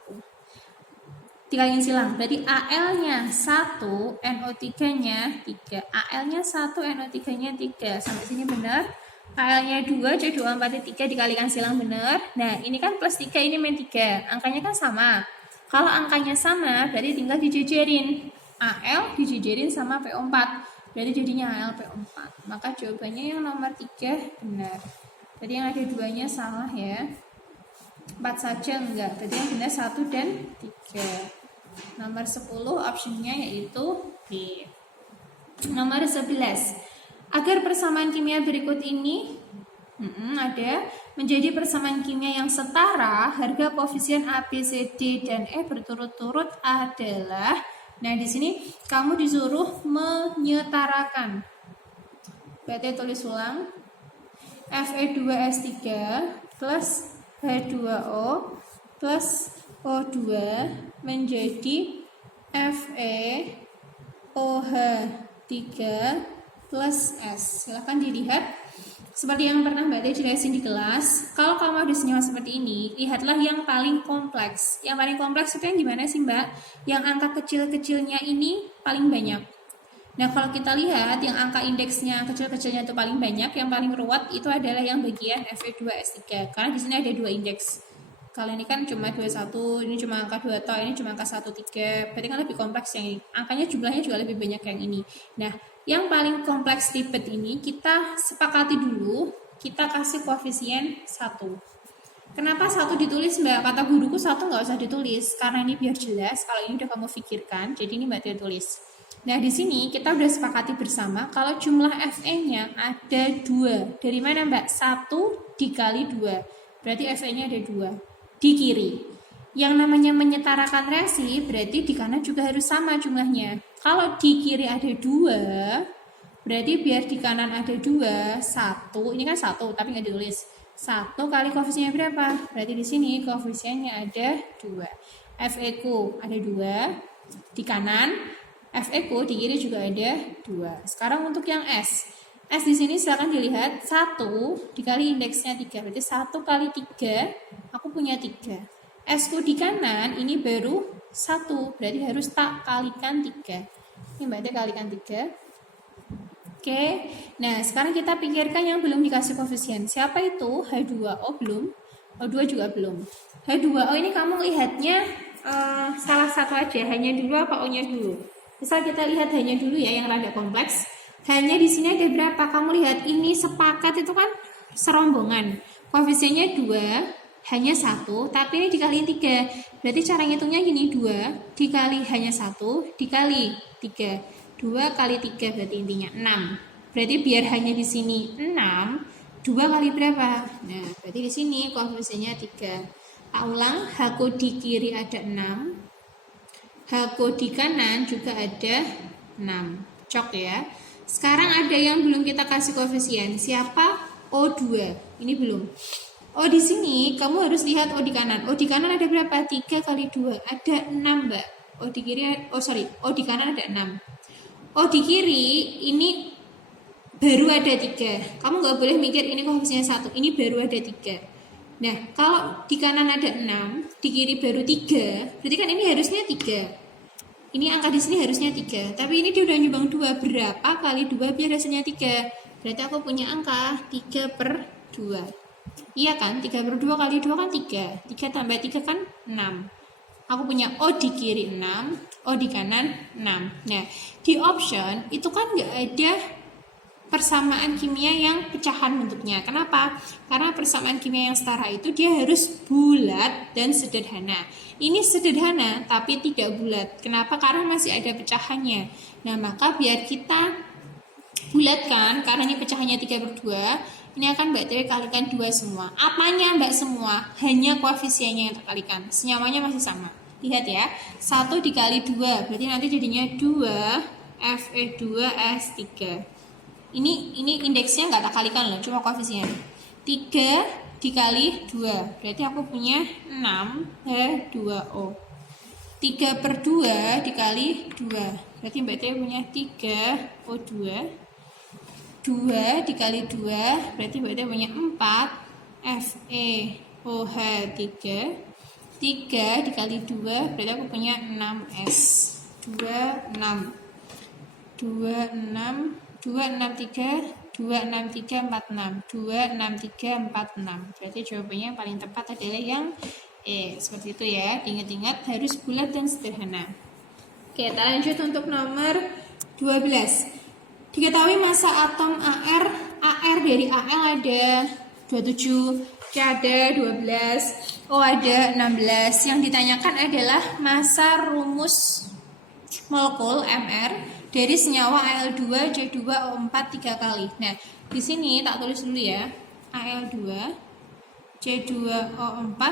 Dikaliin silang, berarti Al-nya 1, NO3-nya 3. Al-nya 1, NO3-nya 3. Sampai sini benar. Al-nya 2, C2O4-nya 3 dikalikan silang benar. Nah, ini kan plus 3, ini min 3. Angkanya kan sama. Kalau angkanya sama, berarti tinggal dijejerin. Al dijejerin sama PO4, berarti jadinya Al PO4. Maka jawabannya yang nomor 3 benar. Jadi yang ada 2-nya salah ya. 4 saja enggak. Berarti yang benar 1 dan 3. Nomor 10 optionnya yaitu B. Nomor 11. Agar persamaan kimia berikut ini ada menjadi persamaan kimia yang setara, harga koefisien A, B, C, D, dan E berturut-turut adalah. Nah, di sini kamu disuruh menyetarakan. Berarti tulis ulang. Fe2S3 plus H2O plus O2 menjadi FeOH3 plus S. Silahkan dilihat. Seperti yang pernah Mbak Tia jelasin di kelas, kalau kamu ada senyawa seperti ini, lihatlah yang paling kompleks. Yang paling kompleks itu yang gimana sih, Mbak? Yang angka kecil-kecilnya ini paling banyak. Nah, kalau kita lihat yang angka indeksnya kecil-kecilnya itu paling banyak, yang paling ruwet itu adalah yang bagian Fe2S3. Karena di sini ada 2 indeks. Kalau ini kan cuma 21, ini cuma angka 2 toh, ini cuma angka 13. Berarti kan lebih kompleks yang ini. Angkanya jumlahnya juga lebih banyak yang ini. Nah, yang paling kompleks ribet ini kita sepakati dulu, kita kasih koefisien 1. Kenapa 1 ditulis, Mbak? Kata guruku 1 nggak usah ditulis, karena ini biar jelas. Kalau ini udah kamu pikirkan, jadi ini Mbak Tia tulis. Nah, di sini kita udah sepakati bersama kalau jumlah Fe-nya ada 2. Dari mana, Mbak? 1 dikali 2. Berarti Fe-nya ada 2. Di kiri. Yang namanya menyetarakan reaksi berarti di kanan juga harus sama jumlahnya. Kalau di kiri ada 2, berarti biar di kanan ada 2, 1, ini kan 1 tapi nggak ditulis. 1 kali koefisiennya berapa? Berarti di sini koefisiennya ada 2. Fe-ku ada 2 di kanan, Fe-ku di kiri juga ada 2. Sekarang untuk yang S. S di sini silakan dilihat 1 dikali indeksnya 3, berarti 1 kali 3, aku punya 3. S-ku di kanan ini baru 1, berarti harus tak kalikan 3. Ini Mbak Tia kalikan 3. Oke, nah sekarang kita pikirkan yang belum dikasih koefisien. Siapa itu? H2O belum, O2 juga belum. H2O ini kamu lihatnya salah satu aja, hanya dulu apa O-nya dulu. Misal kita lihat hanya dulu ya yang rada kompleks. Hanya di sini ada berapa? Kamu lihat ini sepakat itu kan serombongan. Koefisiennya 2. Hanya 1, tapi ini dikaliin 3. Berarti cara ngitungnya gini, 2 dikali hanya 1 dikali 3. 2 kali 3 berarti intinya 6. Berarti biar hanya di sini 6, 2 kali berapa? Nah, berarti di sini koefisiennya 3. Tak ulang, H-ku di kiri ada 6. H-ku di kanan juga ada 6. Cok ya. Sekarang ada yang belum kita kasih koefisien. Siapa? O2. Ini belum. O di sini kamu harus lihat O di kanan. O di kanan ada berapa? 3 kali 2. Ada 6, Mbak. O di kiri, O di kanan ada 6. O di kiri ini baru ada 3. Kamu nggak boleh mikir ini koefisiennya 1. Ini baru ada 3. Nah, kalau di kanan ada 6, di kiri baru 3, berarti kan ini harusnya 3. Ini angka di sini harusnya 3. Tapi ini dia udah nyumbang 2. Berapa kali 2 biar hasilnya 3? Berarti aku punya angka 3/2. Iya kan? 3/2 kali 2 kan 3. 3 tambah 3 kan 6. Aku punya O di kiri 6, O di kanan 6. Nah, di option itu kan nggak ada persamaan kimia yang pecahan bentuknya. Kenapa? Karena persamaan kimia yang setara itu dia harus bulat dan sederhana. Ini sederhana tapi tidak bulat. Kenapa? Karena masih ada pecahannya. Nah, maka biar kita bulatkan, karena ini pecahannya 3/2, ini akan Mbak Dewi kalikan 2 semua. Apanya Mbak semua? Hanya koefisiennya yang terkalikan. Senyawanya masih sama. Lihat ya, 1 dikali 2, berarti nanti jadinya 2 Fe2S3. Ini indeksnya nggak tak kalikan loh, cuma koefisien. 3 dikali 2, berarti aku punya 6 H2O. 3/2 dikali 2, berarti Mbak Dewi punya 3O2. 2 dikali 2, berarti Mbak Dewi punya 4 FeOH3. 3 dikali 2, berarti aku punya 6S. 26 263 26346 26346. Berarti jawabannya yang paling tepat adalah yang E. Seperti itu ya. Ingat-ingat harus bulat dan sederhana. Oke, kita lanjut untuk nomor 12. Diketahui massa atom AR dari AL ada 27, C ada 12, O ada 16. Yang ditanyakan adalah massa rumus molekul MR dari senyawa Al2 C2O4 3 kali. Nah, di sini tak tulis dulu ya. Al2 C2O4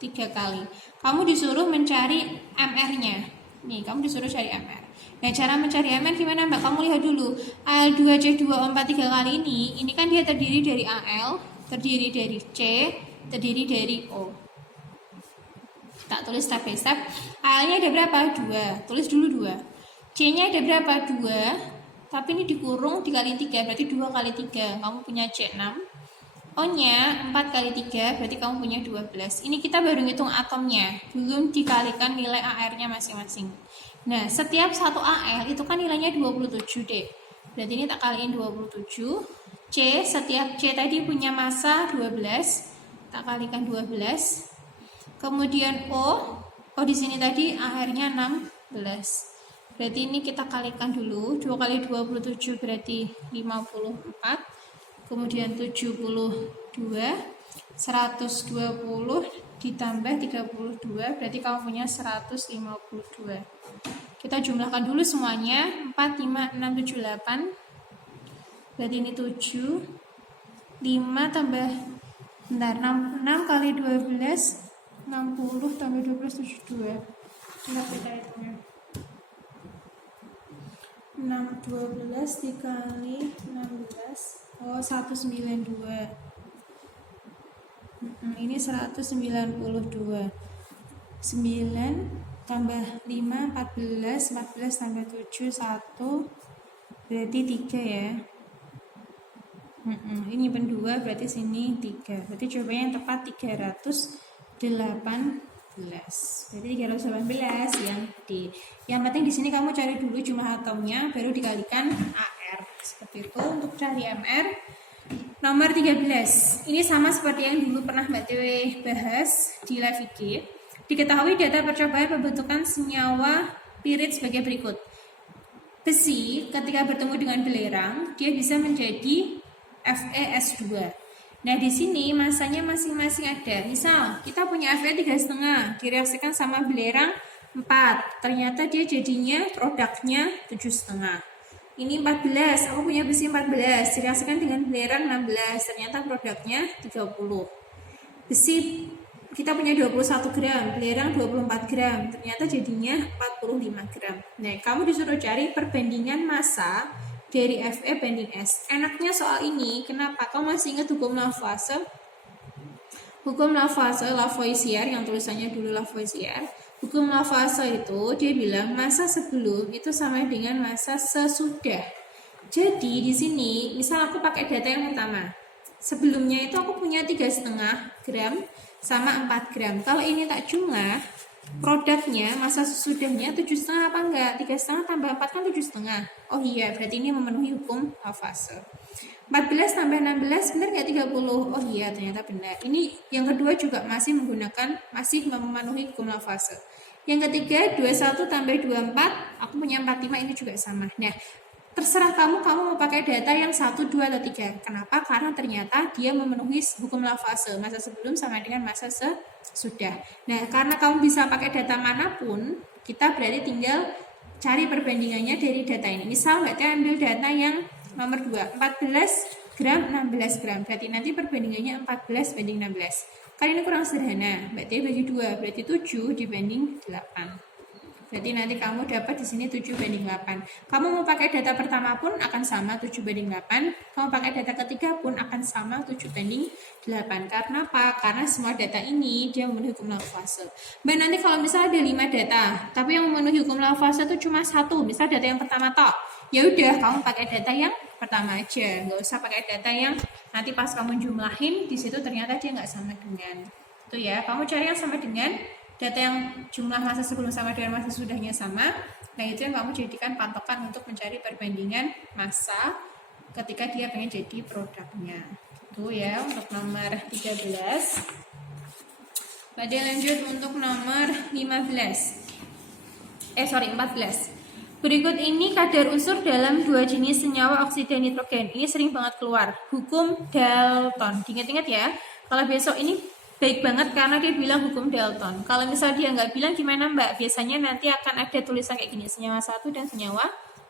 3 kali. Kamu disuruh mencari MR-nya. Nih, kamu disuruh cari MR. Nah, cara mencari MR gimana, Mbak? Kamu lihat dulu. Al2 C2O4 3 kali ini kan dia terdiri dari Al, terdiri dari C, terdiri dari O. Tak tulis step by step. Al-nya ada berapa? 2. Tulis dulu 2. C-nya ada berapa? 2. Tapi ini dikurung dikali 3, berarti 2 kali 3. Kamu punya C6. O-nya 4 kali 3, berarti kamu punya 12. Ini kita baru ngitung atomnya, belum dikalikan nilai AR-nya masing-masing. Nah, setiap satu AR itu kan nilainya 27, Dek. Berarti ini tak kaliin 27. C, setiap C tadi punya massa 12. Tak kalikan 12. Kemudian O di sini tadi AR-nya 16. Berarti ini kita kalikan dulu. 2 kali 27 berarti 54. Kemudian 72. 120 ditambah 32. Berarti kamu punya 152. Kita jumlahkan dulu semuanya. 4, 5, 6, 7, 8. Berarti ini 7. 5 tambah 6 kali 12. 60 tambah 12, 72. Coba kita hitungnya. 12 dikali 16. 192. Ini 192. 9 tambah 5, 14. 14 tambah 7, 1. Berarti 3 ya. Ini pen 2, berarti sini 3. Berarti jawabannya yang tepat 318. Berarti 318 yang D. Yang penting di sini kamu cari dulu jumlah atomnya, baru dikalikan AR. Seperti itu untuk cari MR. Nomor 13. Ini sama seperti yang dulu pernah Mbak Dewi bahas di live IG. Diketahui data percobaan pembentukan senyawa pirit sebagai berikut. Besi ketika bertemu dengan belerang, dia bisa menjadi FeS2. Nah, di sini masanya masing-masing ada. Misal, kita punya Fe 3,5, direaksikan sama belerang 4. Ternyata dia jadinya produknya 7,5. Ini 14, aku punya besi 14, direaksikan dengan belerang 16. Ternyata produknya 30. Besi kita punya 21 gram, belerang 24 gram. Ternyata jadinya 45 gram. Nah, kamu disuruh cari perbandingan massa dari Fe banding S. Enaknya soal ini, kenapa? Kau masih ingat hukum Lavoisier? Hukum Lavoisier, Lavoisier yang tulisannya dulu Lavoisier. Hukum Lavoisier itu dia bilang massa sebelum itu sama dengan massa sesudah. Jadi di sini, misal aku pakai data yang pertama. Sebelumnya itu aku punya 3,5 gram sama 4 gram. Kalau ini tak jumlah, produknya massa sesudahnya 7,5 apa enggak? 3,5 tambah 4 kan 7,5. Oh iya, berarti ini memenuhi hukum Lavoisier. 14 tambah 16 benar nggak 30? Oh iya, ternyata benar. Ini yang kedua juga masih memenuhi hukum Lavoisier. Yang ketiga 21 tambah 24, aku punya 45, ini juga sama. Nah, terserah kamu mau pakai data yang 1, 2 atau 3. Kenapa? Karena ternyata dia memenuhi hukum Lavoisier. Masa sebelum sama dengan masa sesudah. Nah, karena kamu bisa pakai data manapun, kita berarti tinggal cari perbandingannya dari data ini. Misal Mbak Tia ambil data yang nomor 2, 14 gram, 16 gram. Berarti nanti perbandingannya 14 banding 16. Kan ini kurang sederhana. Mbak Tia bagi 2, berarti 7 dibanding 8. Berarti nanti kamu dapat di sini 7 banding 8. Kamu mau pakai data pertama pun akan sama 7 banding 8. Kamu pakai data ketiga pun akan sama 7 banding 8. Karena apa? Karena semua data ini dia memenuhi hukum Lavoisier. Mbak, nanti kalau misalnya ada 5 data, tapi yang memenuhi hukum Lavoisier itu cuma 1, misal data yang pertama tok. Ya udah, kamu pakai data yang pertama aja, nggak usah pakai data yang nanti pas kamu jumlahin di situ ternyata dia nggak sama dengan itu ya. Kamu cari yang sama dengan data yang jumlah masa sebelum sama dengan masa sesudahnya sama. Nah, itu yang kamu jadikan patokan untuk mencari perbandingan massa ketika dia pengen jadi produknya. Itu ya untuk nomor 13. Pada lanjut untuk nomor 14. Berikut ini kadar unsur dalam 2 jenis senyawa oksida nitrogen. Ini sering banget keluar. Hukum Dalton. Diingat-ingat ya. Kalau besok ini baik banget karena dia bilang hukum Dalton. Kalau misal dia nggak bilang gimana Mbak? Biasanya nanti akan ada tulisan kayak gini. Senyawa 1 dan senyawa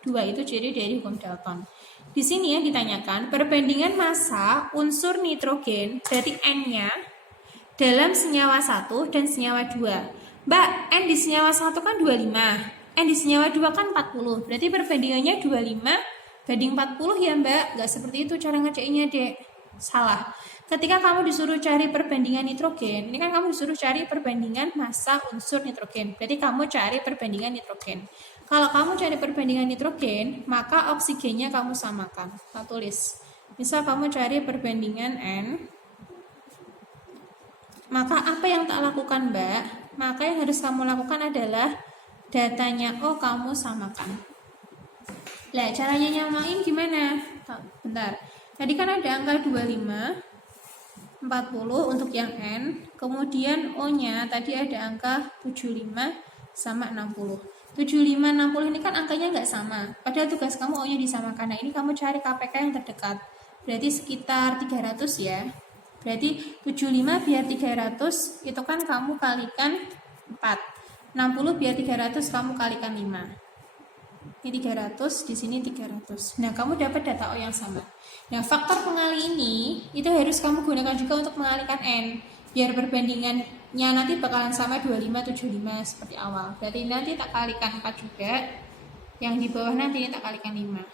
2 itu jadi dari hukum Dalton. Di sini yang ditanyakan perbandingan massa unsur nitrogen dari N-nya dalam senyawa 1 dan senyawa 2. Mbak, N di senyawa 1 kan 25. N di senyawa 2 kan 40. Berarti perbandingannya 25 banding 40 ya Mbak. Nggak seperti itu cara ngeceknya Dek. Salah. Ketika kamu disuruh cari perbandingan nitrogen, ini kan kamu disuruh cari perbandingan massa unsur nitrogen. Berarti kamu cari perbandingan nitrogen. Kalau kamu cari perbandingan nitrogen, maka oksigennya kamu samakan. Kita tulis. Misal kamu cari perbandingan N, maka apa yang tak lakukan Mbak? Maka yang harus kamu lakukan adalah datanya kamu samakan. Lah, caranya nyamain gimana? Bentar. Tadi kan ada angka 25, 40 untuk yang N. Kemudian O-nya tadi ada angka 75 sama 60. 75, 60 ini kan angkanya nggak sama. Padahal tugas kamu O-nya disamakan. Nah, ini kamu cari KPK yang terdekat. Berarti sekitar 300 ya. Berarti 75 biar 300 itu kan kamu kalikan 4. 60 biar 300 kamu kalikan 5. Ini 300, di sini 300. Nah, kamu dapat data O yang sama. Nah, faktor pengali ini itu harus kamu gunakan juga untuk mengalihkan N. Biar perbandingannya nanti bakalan sama 25, 75 seperti awal. Berarti nanti tak kalikan 4 juga. Yang di bawah nanti ini tak kalikan 5.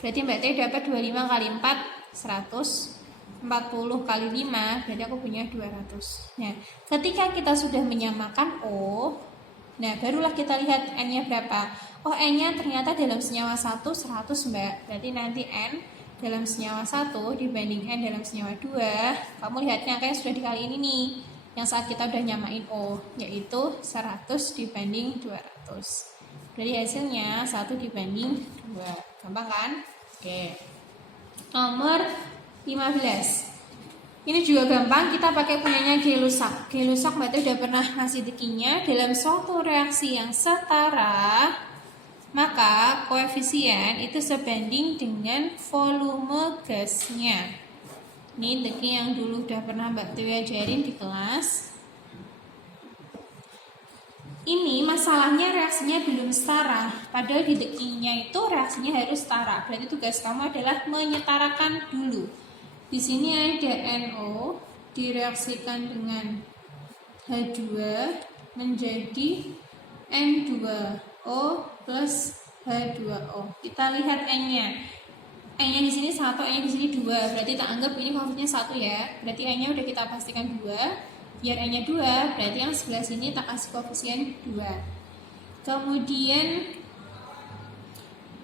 Berarti Mbak T dapat 25 kali 4, 100. 40 kali 5, berarti aku punya 200. Nah, ketika kita sudah menyamakan O, nah barulah kita lihat N-nya berapa. Oh, N-nya ternyata dalam senyawa 1, 100 Mbak. Berarti nanti N dalam senyawa 1 dibanding N dalam senyawa 2, kamu lihatnya angkanya sudah dikaliin ini. Yang saat kita udah nyamain O, yaitu 100 dibanding 200. Jadi hasilnya 1 dibanding 2. Gampang kan? Oke. Nomor 15. Ini juga gampang, kita pakai punyanya Gay-Lussac. Gay-Lussac berarti udah pernah ngasih dekinya. Dalam suatu reaksi yang setara, maka koefisien itu sebanding dengan volume gasnya. Ini deki yang dulu udah pernah Mbak Tiwi ajarin di kelas. Ini masalahnya reaksinya belum setara. Padahal di dekinya itu reaksinya harus setara. Berarti tugas kamu adalah menyetarakan dulu. Di sini ada NO direaksikan dengan H2 menjadi N2O plus H2O. Kita lihat N-nya. N-nya di sini 1, N-nya di sini 2. Berarti kita anggap ini koefisiennya 1 ya. Berarti N-nya udah kita pastikan 2. Biar N-nya 2, berarti yang sebelah sini tak kasih koefisien 2. Kemudian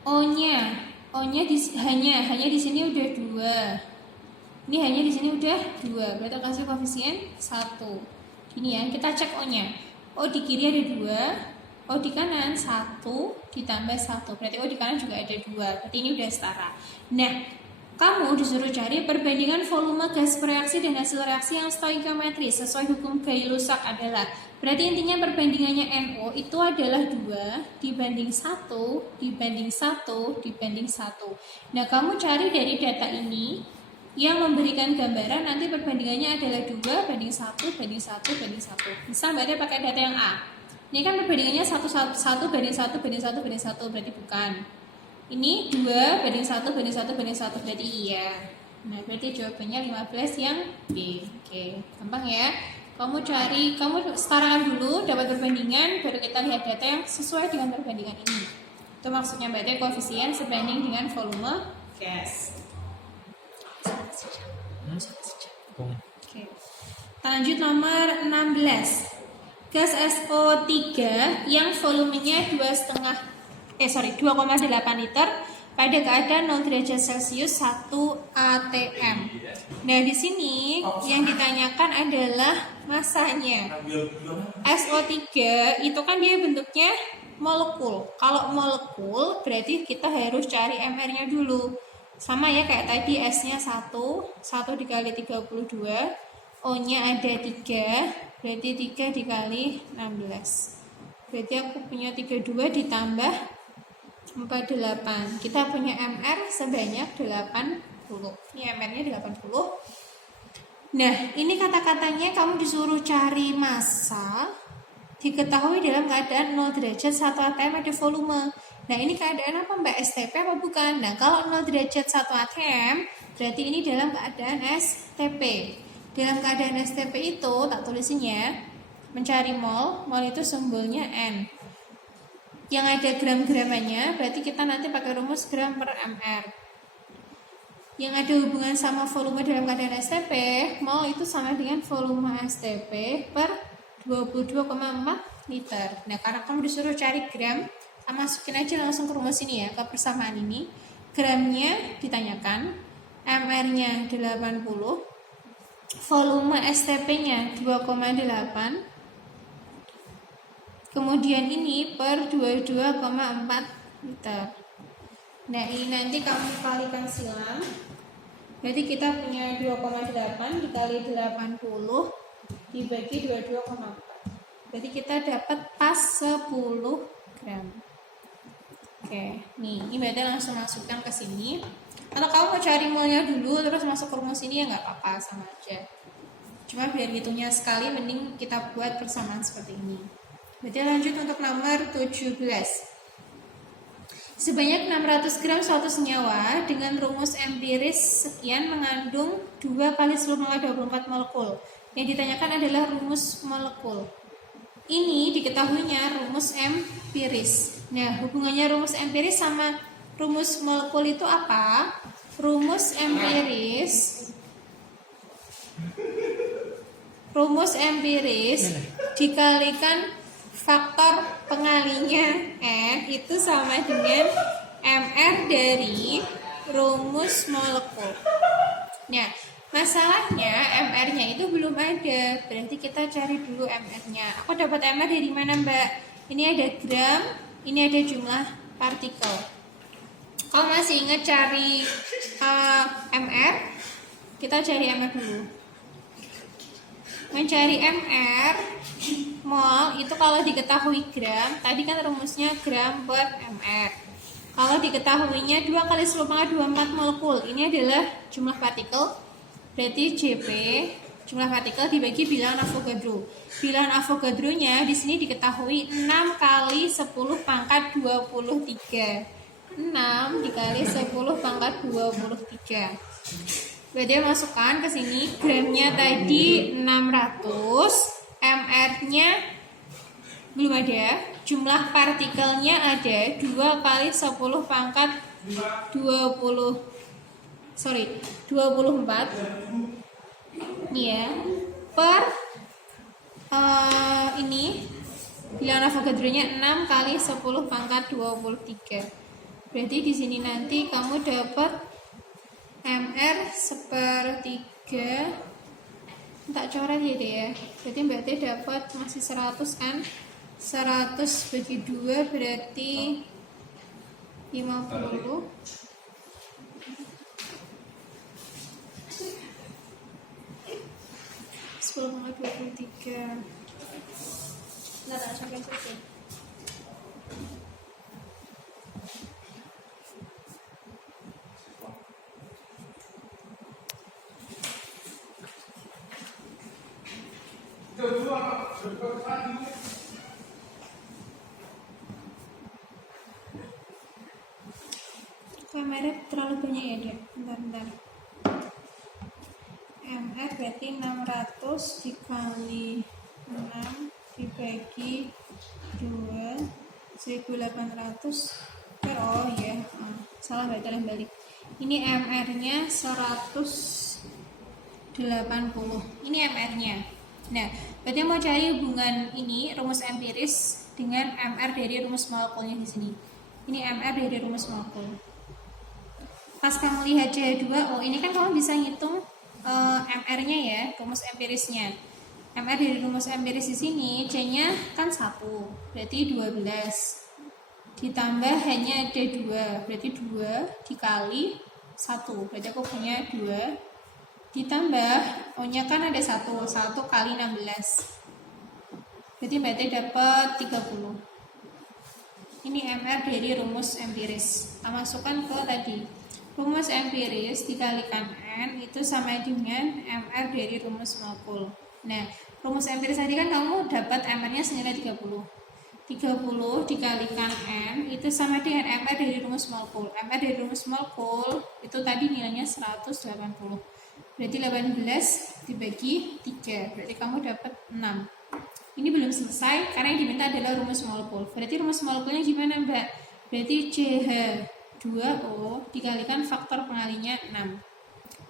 O-nya. O-nya hanya di sini udah 2. Ini hanya di sini udah 2. Berarti kasih koefisien 1. Gini ya, kita cek O-nya. O di kiri ada 2, O di kanan 1 ditambah 1. Berarti O di kanan juga ada 2. Berarti ini udah setara. Nah, kamu disuruh cari perbandingan volume gas bereaksi dan hasil reaksi yang stoikiometris sesuai hukum Gay-Lussac adalah. Berarti intinya perbandingannya NO itu adalah 2 dibanding 1 dibanding 1 dibanding 1. Nah, kamu cari dari data ini yang memberikan gambaran nanti perbandingannya adalah 2 banding 1 banding 1 banding 1. Misal berarti pakai data yang A. Ini kan perbandingannya 1 banding 1 banding 1 banding 1, berarti bukan. Ini 2 banding 1 banding 1 banding 1, berarti iya. Nah, berarti jawabannya 15 yang B. Oke, gampang ya. Kamu setarakan dulu, dapat perbandingan, baru kita lihat data yang sesuai dengan perbandingan ini. Itu maksudnya berarti koefisien sebanding dengan volume gas. Oke. Kita lanjut nomor 16. Gas SO3 yang volumenya 2,8 liter pada keadaan 0 derajat Celcius 1 atm. Nah, di sini yang ditanyakan adalah masanya. SO3 itu kan dia bentuknya molekul. Kalau molekul berarti kita harus cari MR-nya dulu. Sama ya kayak tadi, S-nya 1 dikali 32, O-nya ada 3, berarti 3 dikali 16. Berarti aku punya 32 ditambah 48. Kita punya MR sebanyak 80. Ini MR-nya 80. Nah, ini kata-katanya kamu disuruh cari massa diketahui dalam keadaan 0 derajat 1 atm ada volume. Nah, ini keadaan apa Mbak? STP apa bukan? Nah, kalau 0 derajat 1 atm berarti ini dalam keadaan STP. Dalam keadaan STP itu, tak tulisinnya, mencari mol itu simbolnya N. Yang ada gram-gramannya, berarti kita nanti pakai rumus gram per mr. Yang ada hubungan sama volume dalam keadaan STP, mol itu sama dengan volume STP per 22,4 liter. Nah, karena kamu disuruh cari gram, masukin aja langsung ke rumus ini ya, ke persamaan ini. Gramnya ditanyakan, mr-nya 80, volume STP-nya 2,8, kemudian ini per 22,4 liter. Nah, ini nanti kamu kalikan silang. Berarti kita punya 2,8 dikali 80 dibagi 22,4. Berarti kita dapat pas 10 gram. Oke, nih, ini berarti langsung masukkan ke sini. Atau kamu mau cari molnya dulu terus masuk ke rumus ini ya nggak apa-apa, sama aja. Cuma biar hitungnya sekali mending kita buat persamaan seperti ini. Berarti lanjut untuk nomor 17. Sebanyak 600 gram suatu senyawa dengan rumus empiris sekian mengandung 2 kali 10⁻24 molekul. Yang ditanyakan adalah rumus molekul. Ini diketahuinya rumus empiris. Nah, hubungannya rumus empiris sama rumus molekul itu apa? Rumus empiris dikalikan faktor pengalinya N itu sama dengan MR dari rumus molekul. Nah, masalahnya MR-nya itu belum ada, berarti kita cari dulu MR-nya. Aku dapat MR dari mana, Mbak? Ini ada gram, ini ada jumlah partikel. Kalau masih ingat cari MR, kita cari MR dulu. Mencari MR mol itu kalau diketahui gram, tadi kan rumusnya gram per MR. Kalau diketahuinya 2 kali 10⁻24 molekul, ini adalah jumlah partikel, berarti JP jumlah partikel dibagi bilangan Avogadro. Bilangan Avogadro-nya di sini diketahui 6 kali 10⁻23. 6 dikali 10⁻23. Berarti masukkan ke sini, gramnya tadi 600, MR-nya belum ada, jumlah partikelnya ada 2 kali 10 pangkat 24 nih ya, per ini bilangan Avogadro-nya 6 kali 10 pangkat 23. Berarti di sini nanti kamu dapat mr sepertiga, tak coret ya deh ya. Berarti dapat masih 100 kan, 100 bagi 2 berarti 50. 10,23. Nah, tak sampai situ. Kamera terlalu banyak ya dek, bentar. mr berarti 600 dikali 6 dibagi 2 1800 per, oh ya salah balik. Ini mr nya 180, ini mr nya. Nah berarti mau cari hubungan ini rumus empiris dengan mr dari rumus molekulnya di sini. Ini mr dari rumus molekul. Pas kamu lihat C2, oh ini kan kamu bisa ngitung mr-nya ya, rumus empirisnya. Mr dari rumus empiris di sini C-nya kan 1, berarti 12. Ditambah hanya ada 2, berarti 2 dikali 1, berarti aku punya 2. Ditambah O-nya kan ada 1 kali 16. Berarti dapat 30. Ini mr dari rumus empiris. Kita masukkan ke tadi. Rumus empiris dikalikan N itu sama dengan mr dari rumus molekul. Nah, rumus empiris tadi kan kamu dapat mr-nya senilai 30. 30 dikalikan N itu sama dengan mr dari rumus molekul. Mr dari rumus molekul itu tadi nilainya 180. Berarti 18 dibagi 3. Berarti kamu dapat 6. Ini belum selesai karena yang diminta adalah rumus molekul. Berarti rumus molekulnya gimana, Mbak? Berarti CH2O dikalikan faktor pengalinya 6.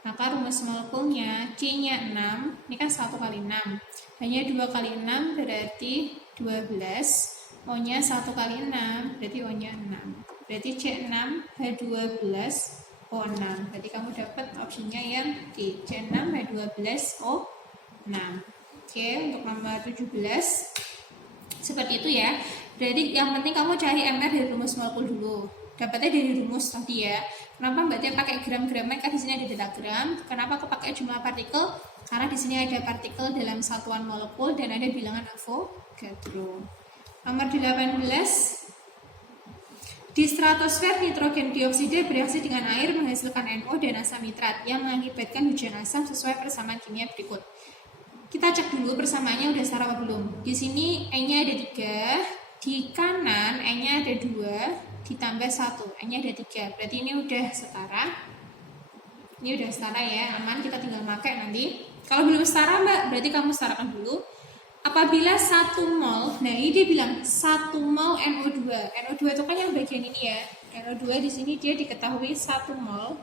Maka rumus molekulnya C-nya 6, ini kan 1 kali 6. Hanya 2 kali 6 berarti 12. O-nya 1 kali 6 berarti O-nya 6. Berarti C6 H12 O6. Berarti kamu dapat opsinya yang D, C6 H12 O6. Oke, untuk nomor 17 seperti itu ya. Jadi yang penting kamu cari mr dari rumus molekul dulu. Dapatnya dari rumus tadi ya. Kenapa Mbak Tia pakai gram-gramnya? Kan di sini ada datagram. Kenapa aku pakai jumlah partikel? Karena di sini ada partikel dalam satuan molekul dan ada bilangan Avogadro. Nomor 18. Di stratosfer nitrogen dioksida bereaksi dengan air menghasilkan NO dan asam nitrat yang mengakibatkan hujan asam sesuai persamaan kimia berikut. Kita cek dulu persamaannya udah setara apa belum. Di sini E-nya ada 3, di kanan E-nya ada 2, ditambah 1, E-nya ada 3. Berarti ini udah setara. Ini udah setara ya, aman, kita tinggal pakai nanti. Kalau belum setara Mbak, berarti kamu setarakan dulu. Apabila 1 mol, nah ini dia bilang 1 mol NO2. NO2 itu kan yang bagian ini ya. NO2 di sini dia diketahui 1 mol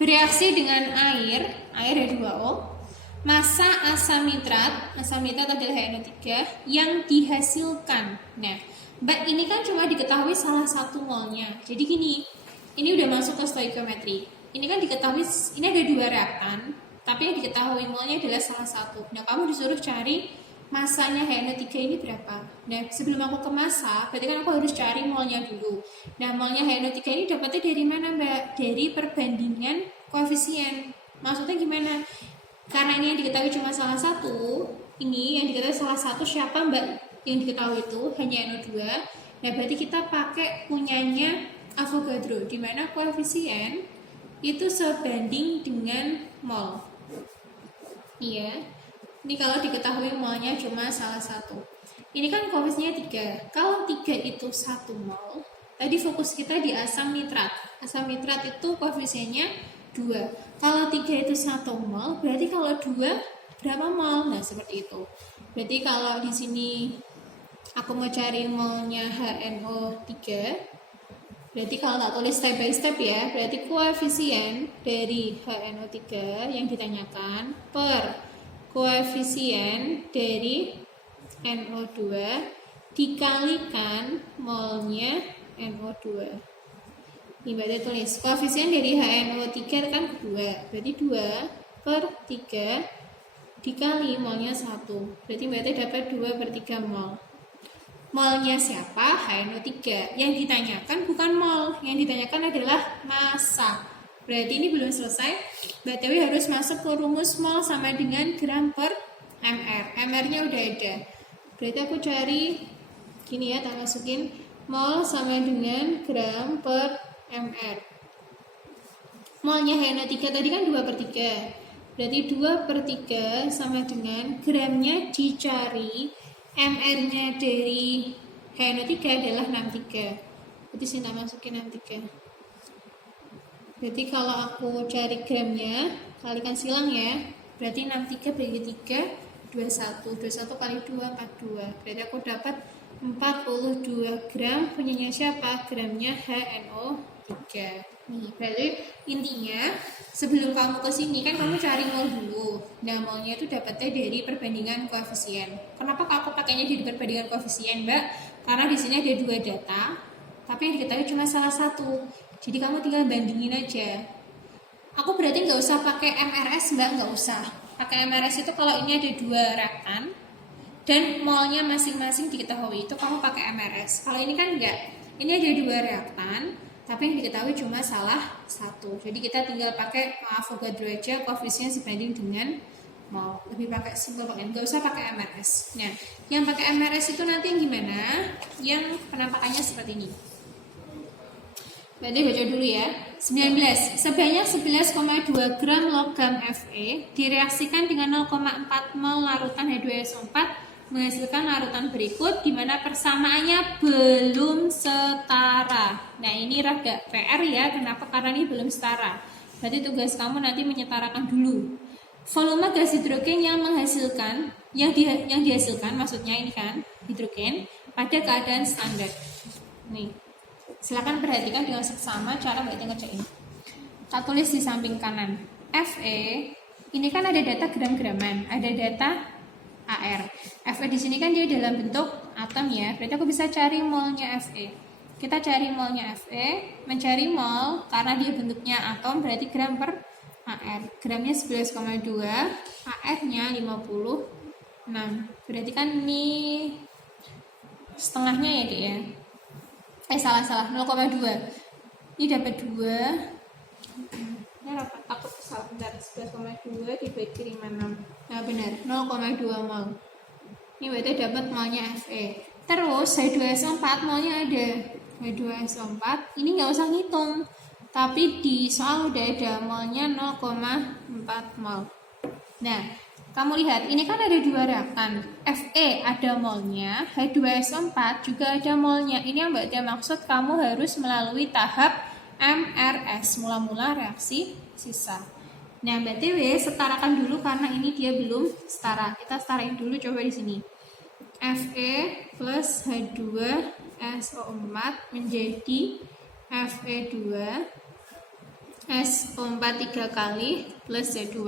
bereaksi dengan air ada 2O. Massa asam nitrat adalah NO3 yang dihasilkan. Nah, Mbak ini kan cuma diketahui salah satu molnya. Jadi gini, ini udah masuk ke stoikiometri. Ini kan diketahui, ini ada 2 reaktan, tapi yang diketahui molnya adalah salah satu. Nah, kamu disuruh cari masanya HNO3 ini berapa. Nah, sebelum aku ke massa, berarti kan aku harus cari molnya dulu. Nah, molnya HNO3 ini dapatnya dari mana, Mbak? Dari perbandingan koefisien. Maksudnya gimana? Karena ini yang diketahui cuma salah satu, ini yang diketahui salah satu siapa Mbak yang diketahui itu hanya NO2. Nah berarti kita pakai punyanya Avogadro, di mana koefisien itu sebanding dengan mol. Iya, ini kalau diketahui molnya cuma salah satu. Ini kan koefisiennya 3. Kalau 3 itu 1 mol, tadi fokus kita di asam nitrat. Asam nitrat itu koefisiennya 2. Kalau 3 itu 1 mol, berarti kalau 2 berapa mol? Nah, seperti itu. Berarti kalau di sini Aku mau cari molnya HNO3. Berarti kalau tak tulis step by step ya, berarti koefisien dari HNO3 yang ditanyakan per koefisien dari NO2 dikalikan molnya NO2. Ini berarti tulis koefisien dari HNO3 kan 2, berarti 2 per 3 dikali molnya 1, berarti dapat 2 per 3 mol. Molnya siapa? HNO3. Yang ditanyakan bukan mol, yang ditanyakan adalah massa. Berarti ini belum selesai. BTW harus masuk ke rumus mol sama dengan gram per mr. Mr-nya udah ada. Berarti aku cari gini ya, tak masukin mol sama dengan gram per mr. Molnya HNO3 tadi kan 2 per 3. Berarti 2 per 3 sama dengan gramnya dicari, MR-nya dari HNO3 adalah 63. Berarti sini tak masukin 63. Berarti kalau aku cari gramnya, kalikan silang ya. Berarti 63 bagi 3, 21. 21 kali 2, 42. Berarti aku dapat 42 gram. Punyanya siapa? Gramnya HNO3. Nih, berarti intinya sebelum kamu ke sini kan kamu cari mol dulu. Nah, molnya itu dapatnya dari perbandingan koefisien. Kenapa aku pakainya dari perbandingan koefisien, Mbak? Karena di sini ada 2 data, tapi yang diketahui cuma salah satu. Jadi kamu tinggal bandingin aja. Aku berarti nggak usah pakai MRS, Mbak, nggak usah. Pakai MRS itu kalau ini ada 2 reaktan dan molnya masing-masing diketahui, itu kamu pakai MRS. Kalau ini kan enggak. Ini ada 2 reaktan, tapi yang diketahui cuma salah satu. Jadi kita tinggal pakai Avogadro aja, koefisien sebanding dengan mol. Lebih pakai simpel pakai, nggak usah pakai MRS. Nah, yang pakai MRS itu nanti yang gimana? Yang penampakannya seperti ini. Berarti baca dulu ya. 19. Sebanyak 11,2 gram logam Fe direaksikan dengan 0,4 mol larutan H2SO4 menghasilkan larutan berikut di mana persamaannya belum setara. Nah, ini rada PR ya. Kenapa? Karena ini belum setara. Berarti tugas kamu nanti menyetarakan dulu. Volume gas hidrogen yang menghasilkan yang dihasilkan, maksudnya ini kan hidrogen pada keadaan standar. Nih, silakan perhatikan dengan seksama cara Mbak Tia ngerjain. Tak tulis di samping kanan. Fe ini kan ada data gram-graman, ada data AR. Fe di sini kan dia dalam bentuk atom ya. Berarti aku bisa cari molnya Fe. Kita cari molnya Fe, mencari mol karena dia bentuknya atom berarti gram per AR. Gramnya 11,2, AR-nya 56. Berarti kan ini setengahnya ya, Dek ya. Salah 0,2. Ini dapat 2. Ini rapat takut salah, bentar. 11,2 dibagi 56. Nah, benar, 0,2 mol. Ini berarti dapat molnya Fe. Terus H2SO4 molnya ada. H2SO4 ini nggak usah ngitung. Tapi di soal udah ada molnya 0,4 mol. Nah, kamu lihat, ini kan ada 2 reaktan. Fe ada molnya, H2SO4 juga ada molnya. Ini yang Mbak Tia maksud kamu harus melalui tahap MRS, mula-mula reaksi sisa. Nah, Mbak Tia setarakan dulu karena ini dia belum setara. Kita setarain dulu coba di sini. Fe plus H2SO4 menjadi Fe2 SO4 3 kali plus Z2.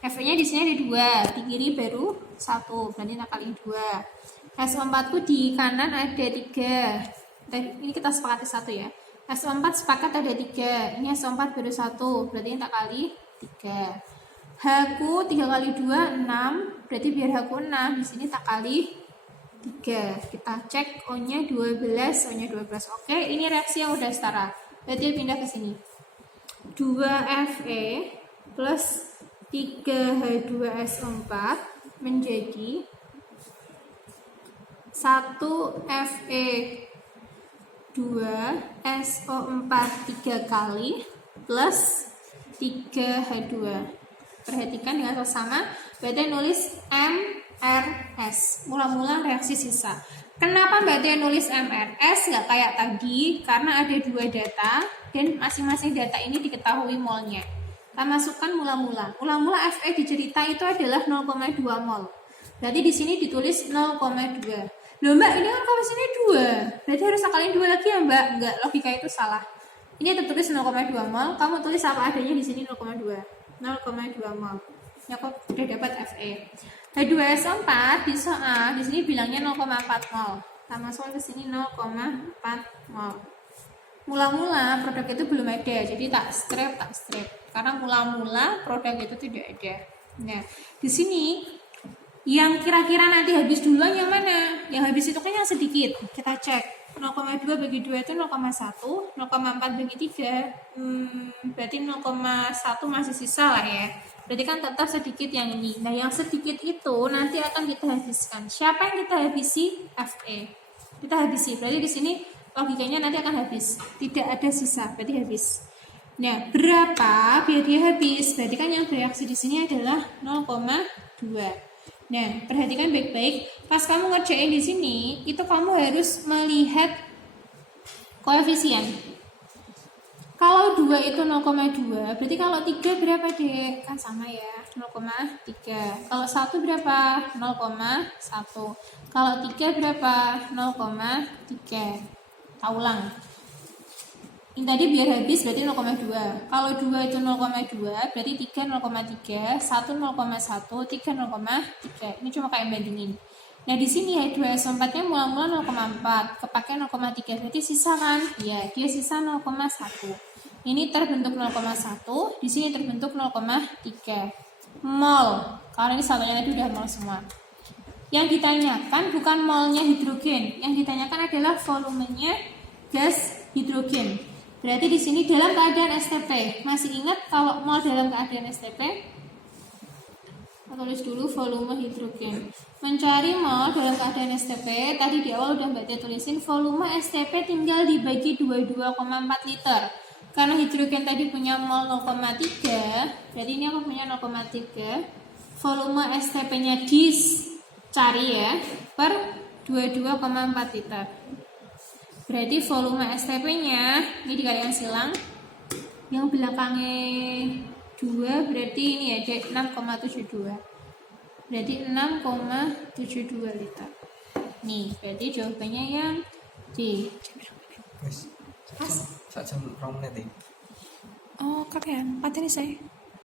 Fe-nya di sini ada 2, di kiri baru 1, berarti kali 2. SO4 ku di kanan ada 3. Ini kita sepakati 1 ya. SO4 sepakat ada 3. Ini SO4 baru 1, berarti tak kali 3. H ku 3 kali 2 6, berarti biar H ku 6 di sini tak kali 3. Kita cek O-nya 12, O-nya 12. Oke, ini reaksi yang udah setara. Berarti pindah ke sini. 2 Fe plus 3 H2SO4 menjadi 1 Fe2 SO4 3 kali plus 3 H2. Perhatikan dengan sama, berarti nulis MRS, mula-mula reaksi sisa. Kenapa Mbak Tia nulis MRS nggak kayak tadi? Karena ada 2 data dan masing-masing data ini diketahui molnya. Kita masukkan mula-mula. Mula-mula Fe dicerita itu adalah 0,2 mol. Berarti di sini ditulis 0,2. Loh Mbak, ini kan koefisiennya 2. Berarti harus akalin 2 lagi ya Mbak? Enggak, logika itu salah. Ini tertulis 0,2 mol, kamu tulis apa adanya di sini 0,2. 0,2 mol. Ya kok udah dapat Fe. H2SO4 di soal di sini bilangnya 0,4 mol. Kita masukkan ke sini 0,4 mol. Mula-mula produk itu belum ada, jadi tak strip. Karena mula-mula produk itu tidak ada. Nah, di sini yang kira-kira nanti habis duluan yang mana? Yang habis itu kan yang sedikit. Kita cek. 0,2 bagi 2 itu 0,1, 0,4 bagi 3, berarti 0,1 masih sisa lah ya. Berarti kan tetap sedikit yang ini. Nah, yang sedikit itu nanti akan kita habiskan. Siapa yang kita habisi? Fe. Kita habisi. Berarti di sini logikanya nanti akan habis. Tidak ada sisa, berarti habis. Nah, berapa biar dia habis? Berarti kan yang bereaksi di sini adalah 0,2. Nah, perhatikan baik-baik. Pas kamu ngerjain di sini, itu kamu harus melihat koefisien. Kalau 2 itu 0,2, berarti kalau 3 berapa, Dek? Kan sama ya, 0,3. Kalau 1 berapa? 0,1. Kalau 3 berapa? 0,3. Kita ulang. Ini tadi biar habis berarti 0,2. Kalau 2 itu 0,2, berarti 3 0,3, 1 0,1, 3 0,3. Ini cuma kayak bandingin. Nah, di sini H2SO4-nya mula-mula 0,4, kepake 0,3. Berarti sisa kan? Ya, dia sisa 0,1. Ini terbentuk 0,1, di sini terbentuk 0,3 mol. Karena ini satunya tadi udah mol semua. Yang ditanyakan bukan molnya hidrogen, yang ditanyakan adalah volumenya gas hidrogen. Berarti di sini dalam keadaan STP. Masih ingat kalau mol dalam keadaan STP? Kita tulis dulu volume hidrogen. Mencari mol dalam keadaan STP, tadi di awal udah Mbak Tia tulisin volume STP tinggal dibagi 22,4 liter. Karena hidrogen tadi punya mol 0,3, berarti ini aku punya 0,3. Volume STP-nya dicari ya per 22,4 liter. Berarti volume STP-nya ini dikalikan silang. Yang belakangnya 2 berarti ini ya 6,72. Berarti 6,72 liter. Nih, berarti jawabannya yang D. Wes. Sak jam 2 menit. Oh, kakek, 4 ini saya.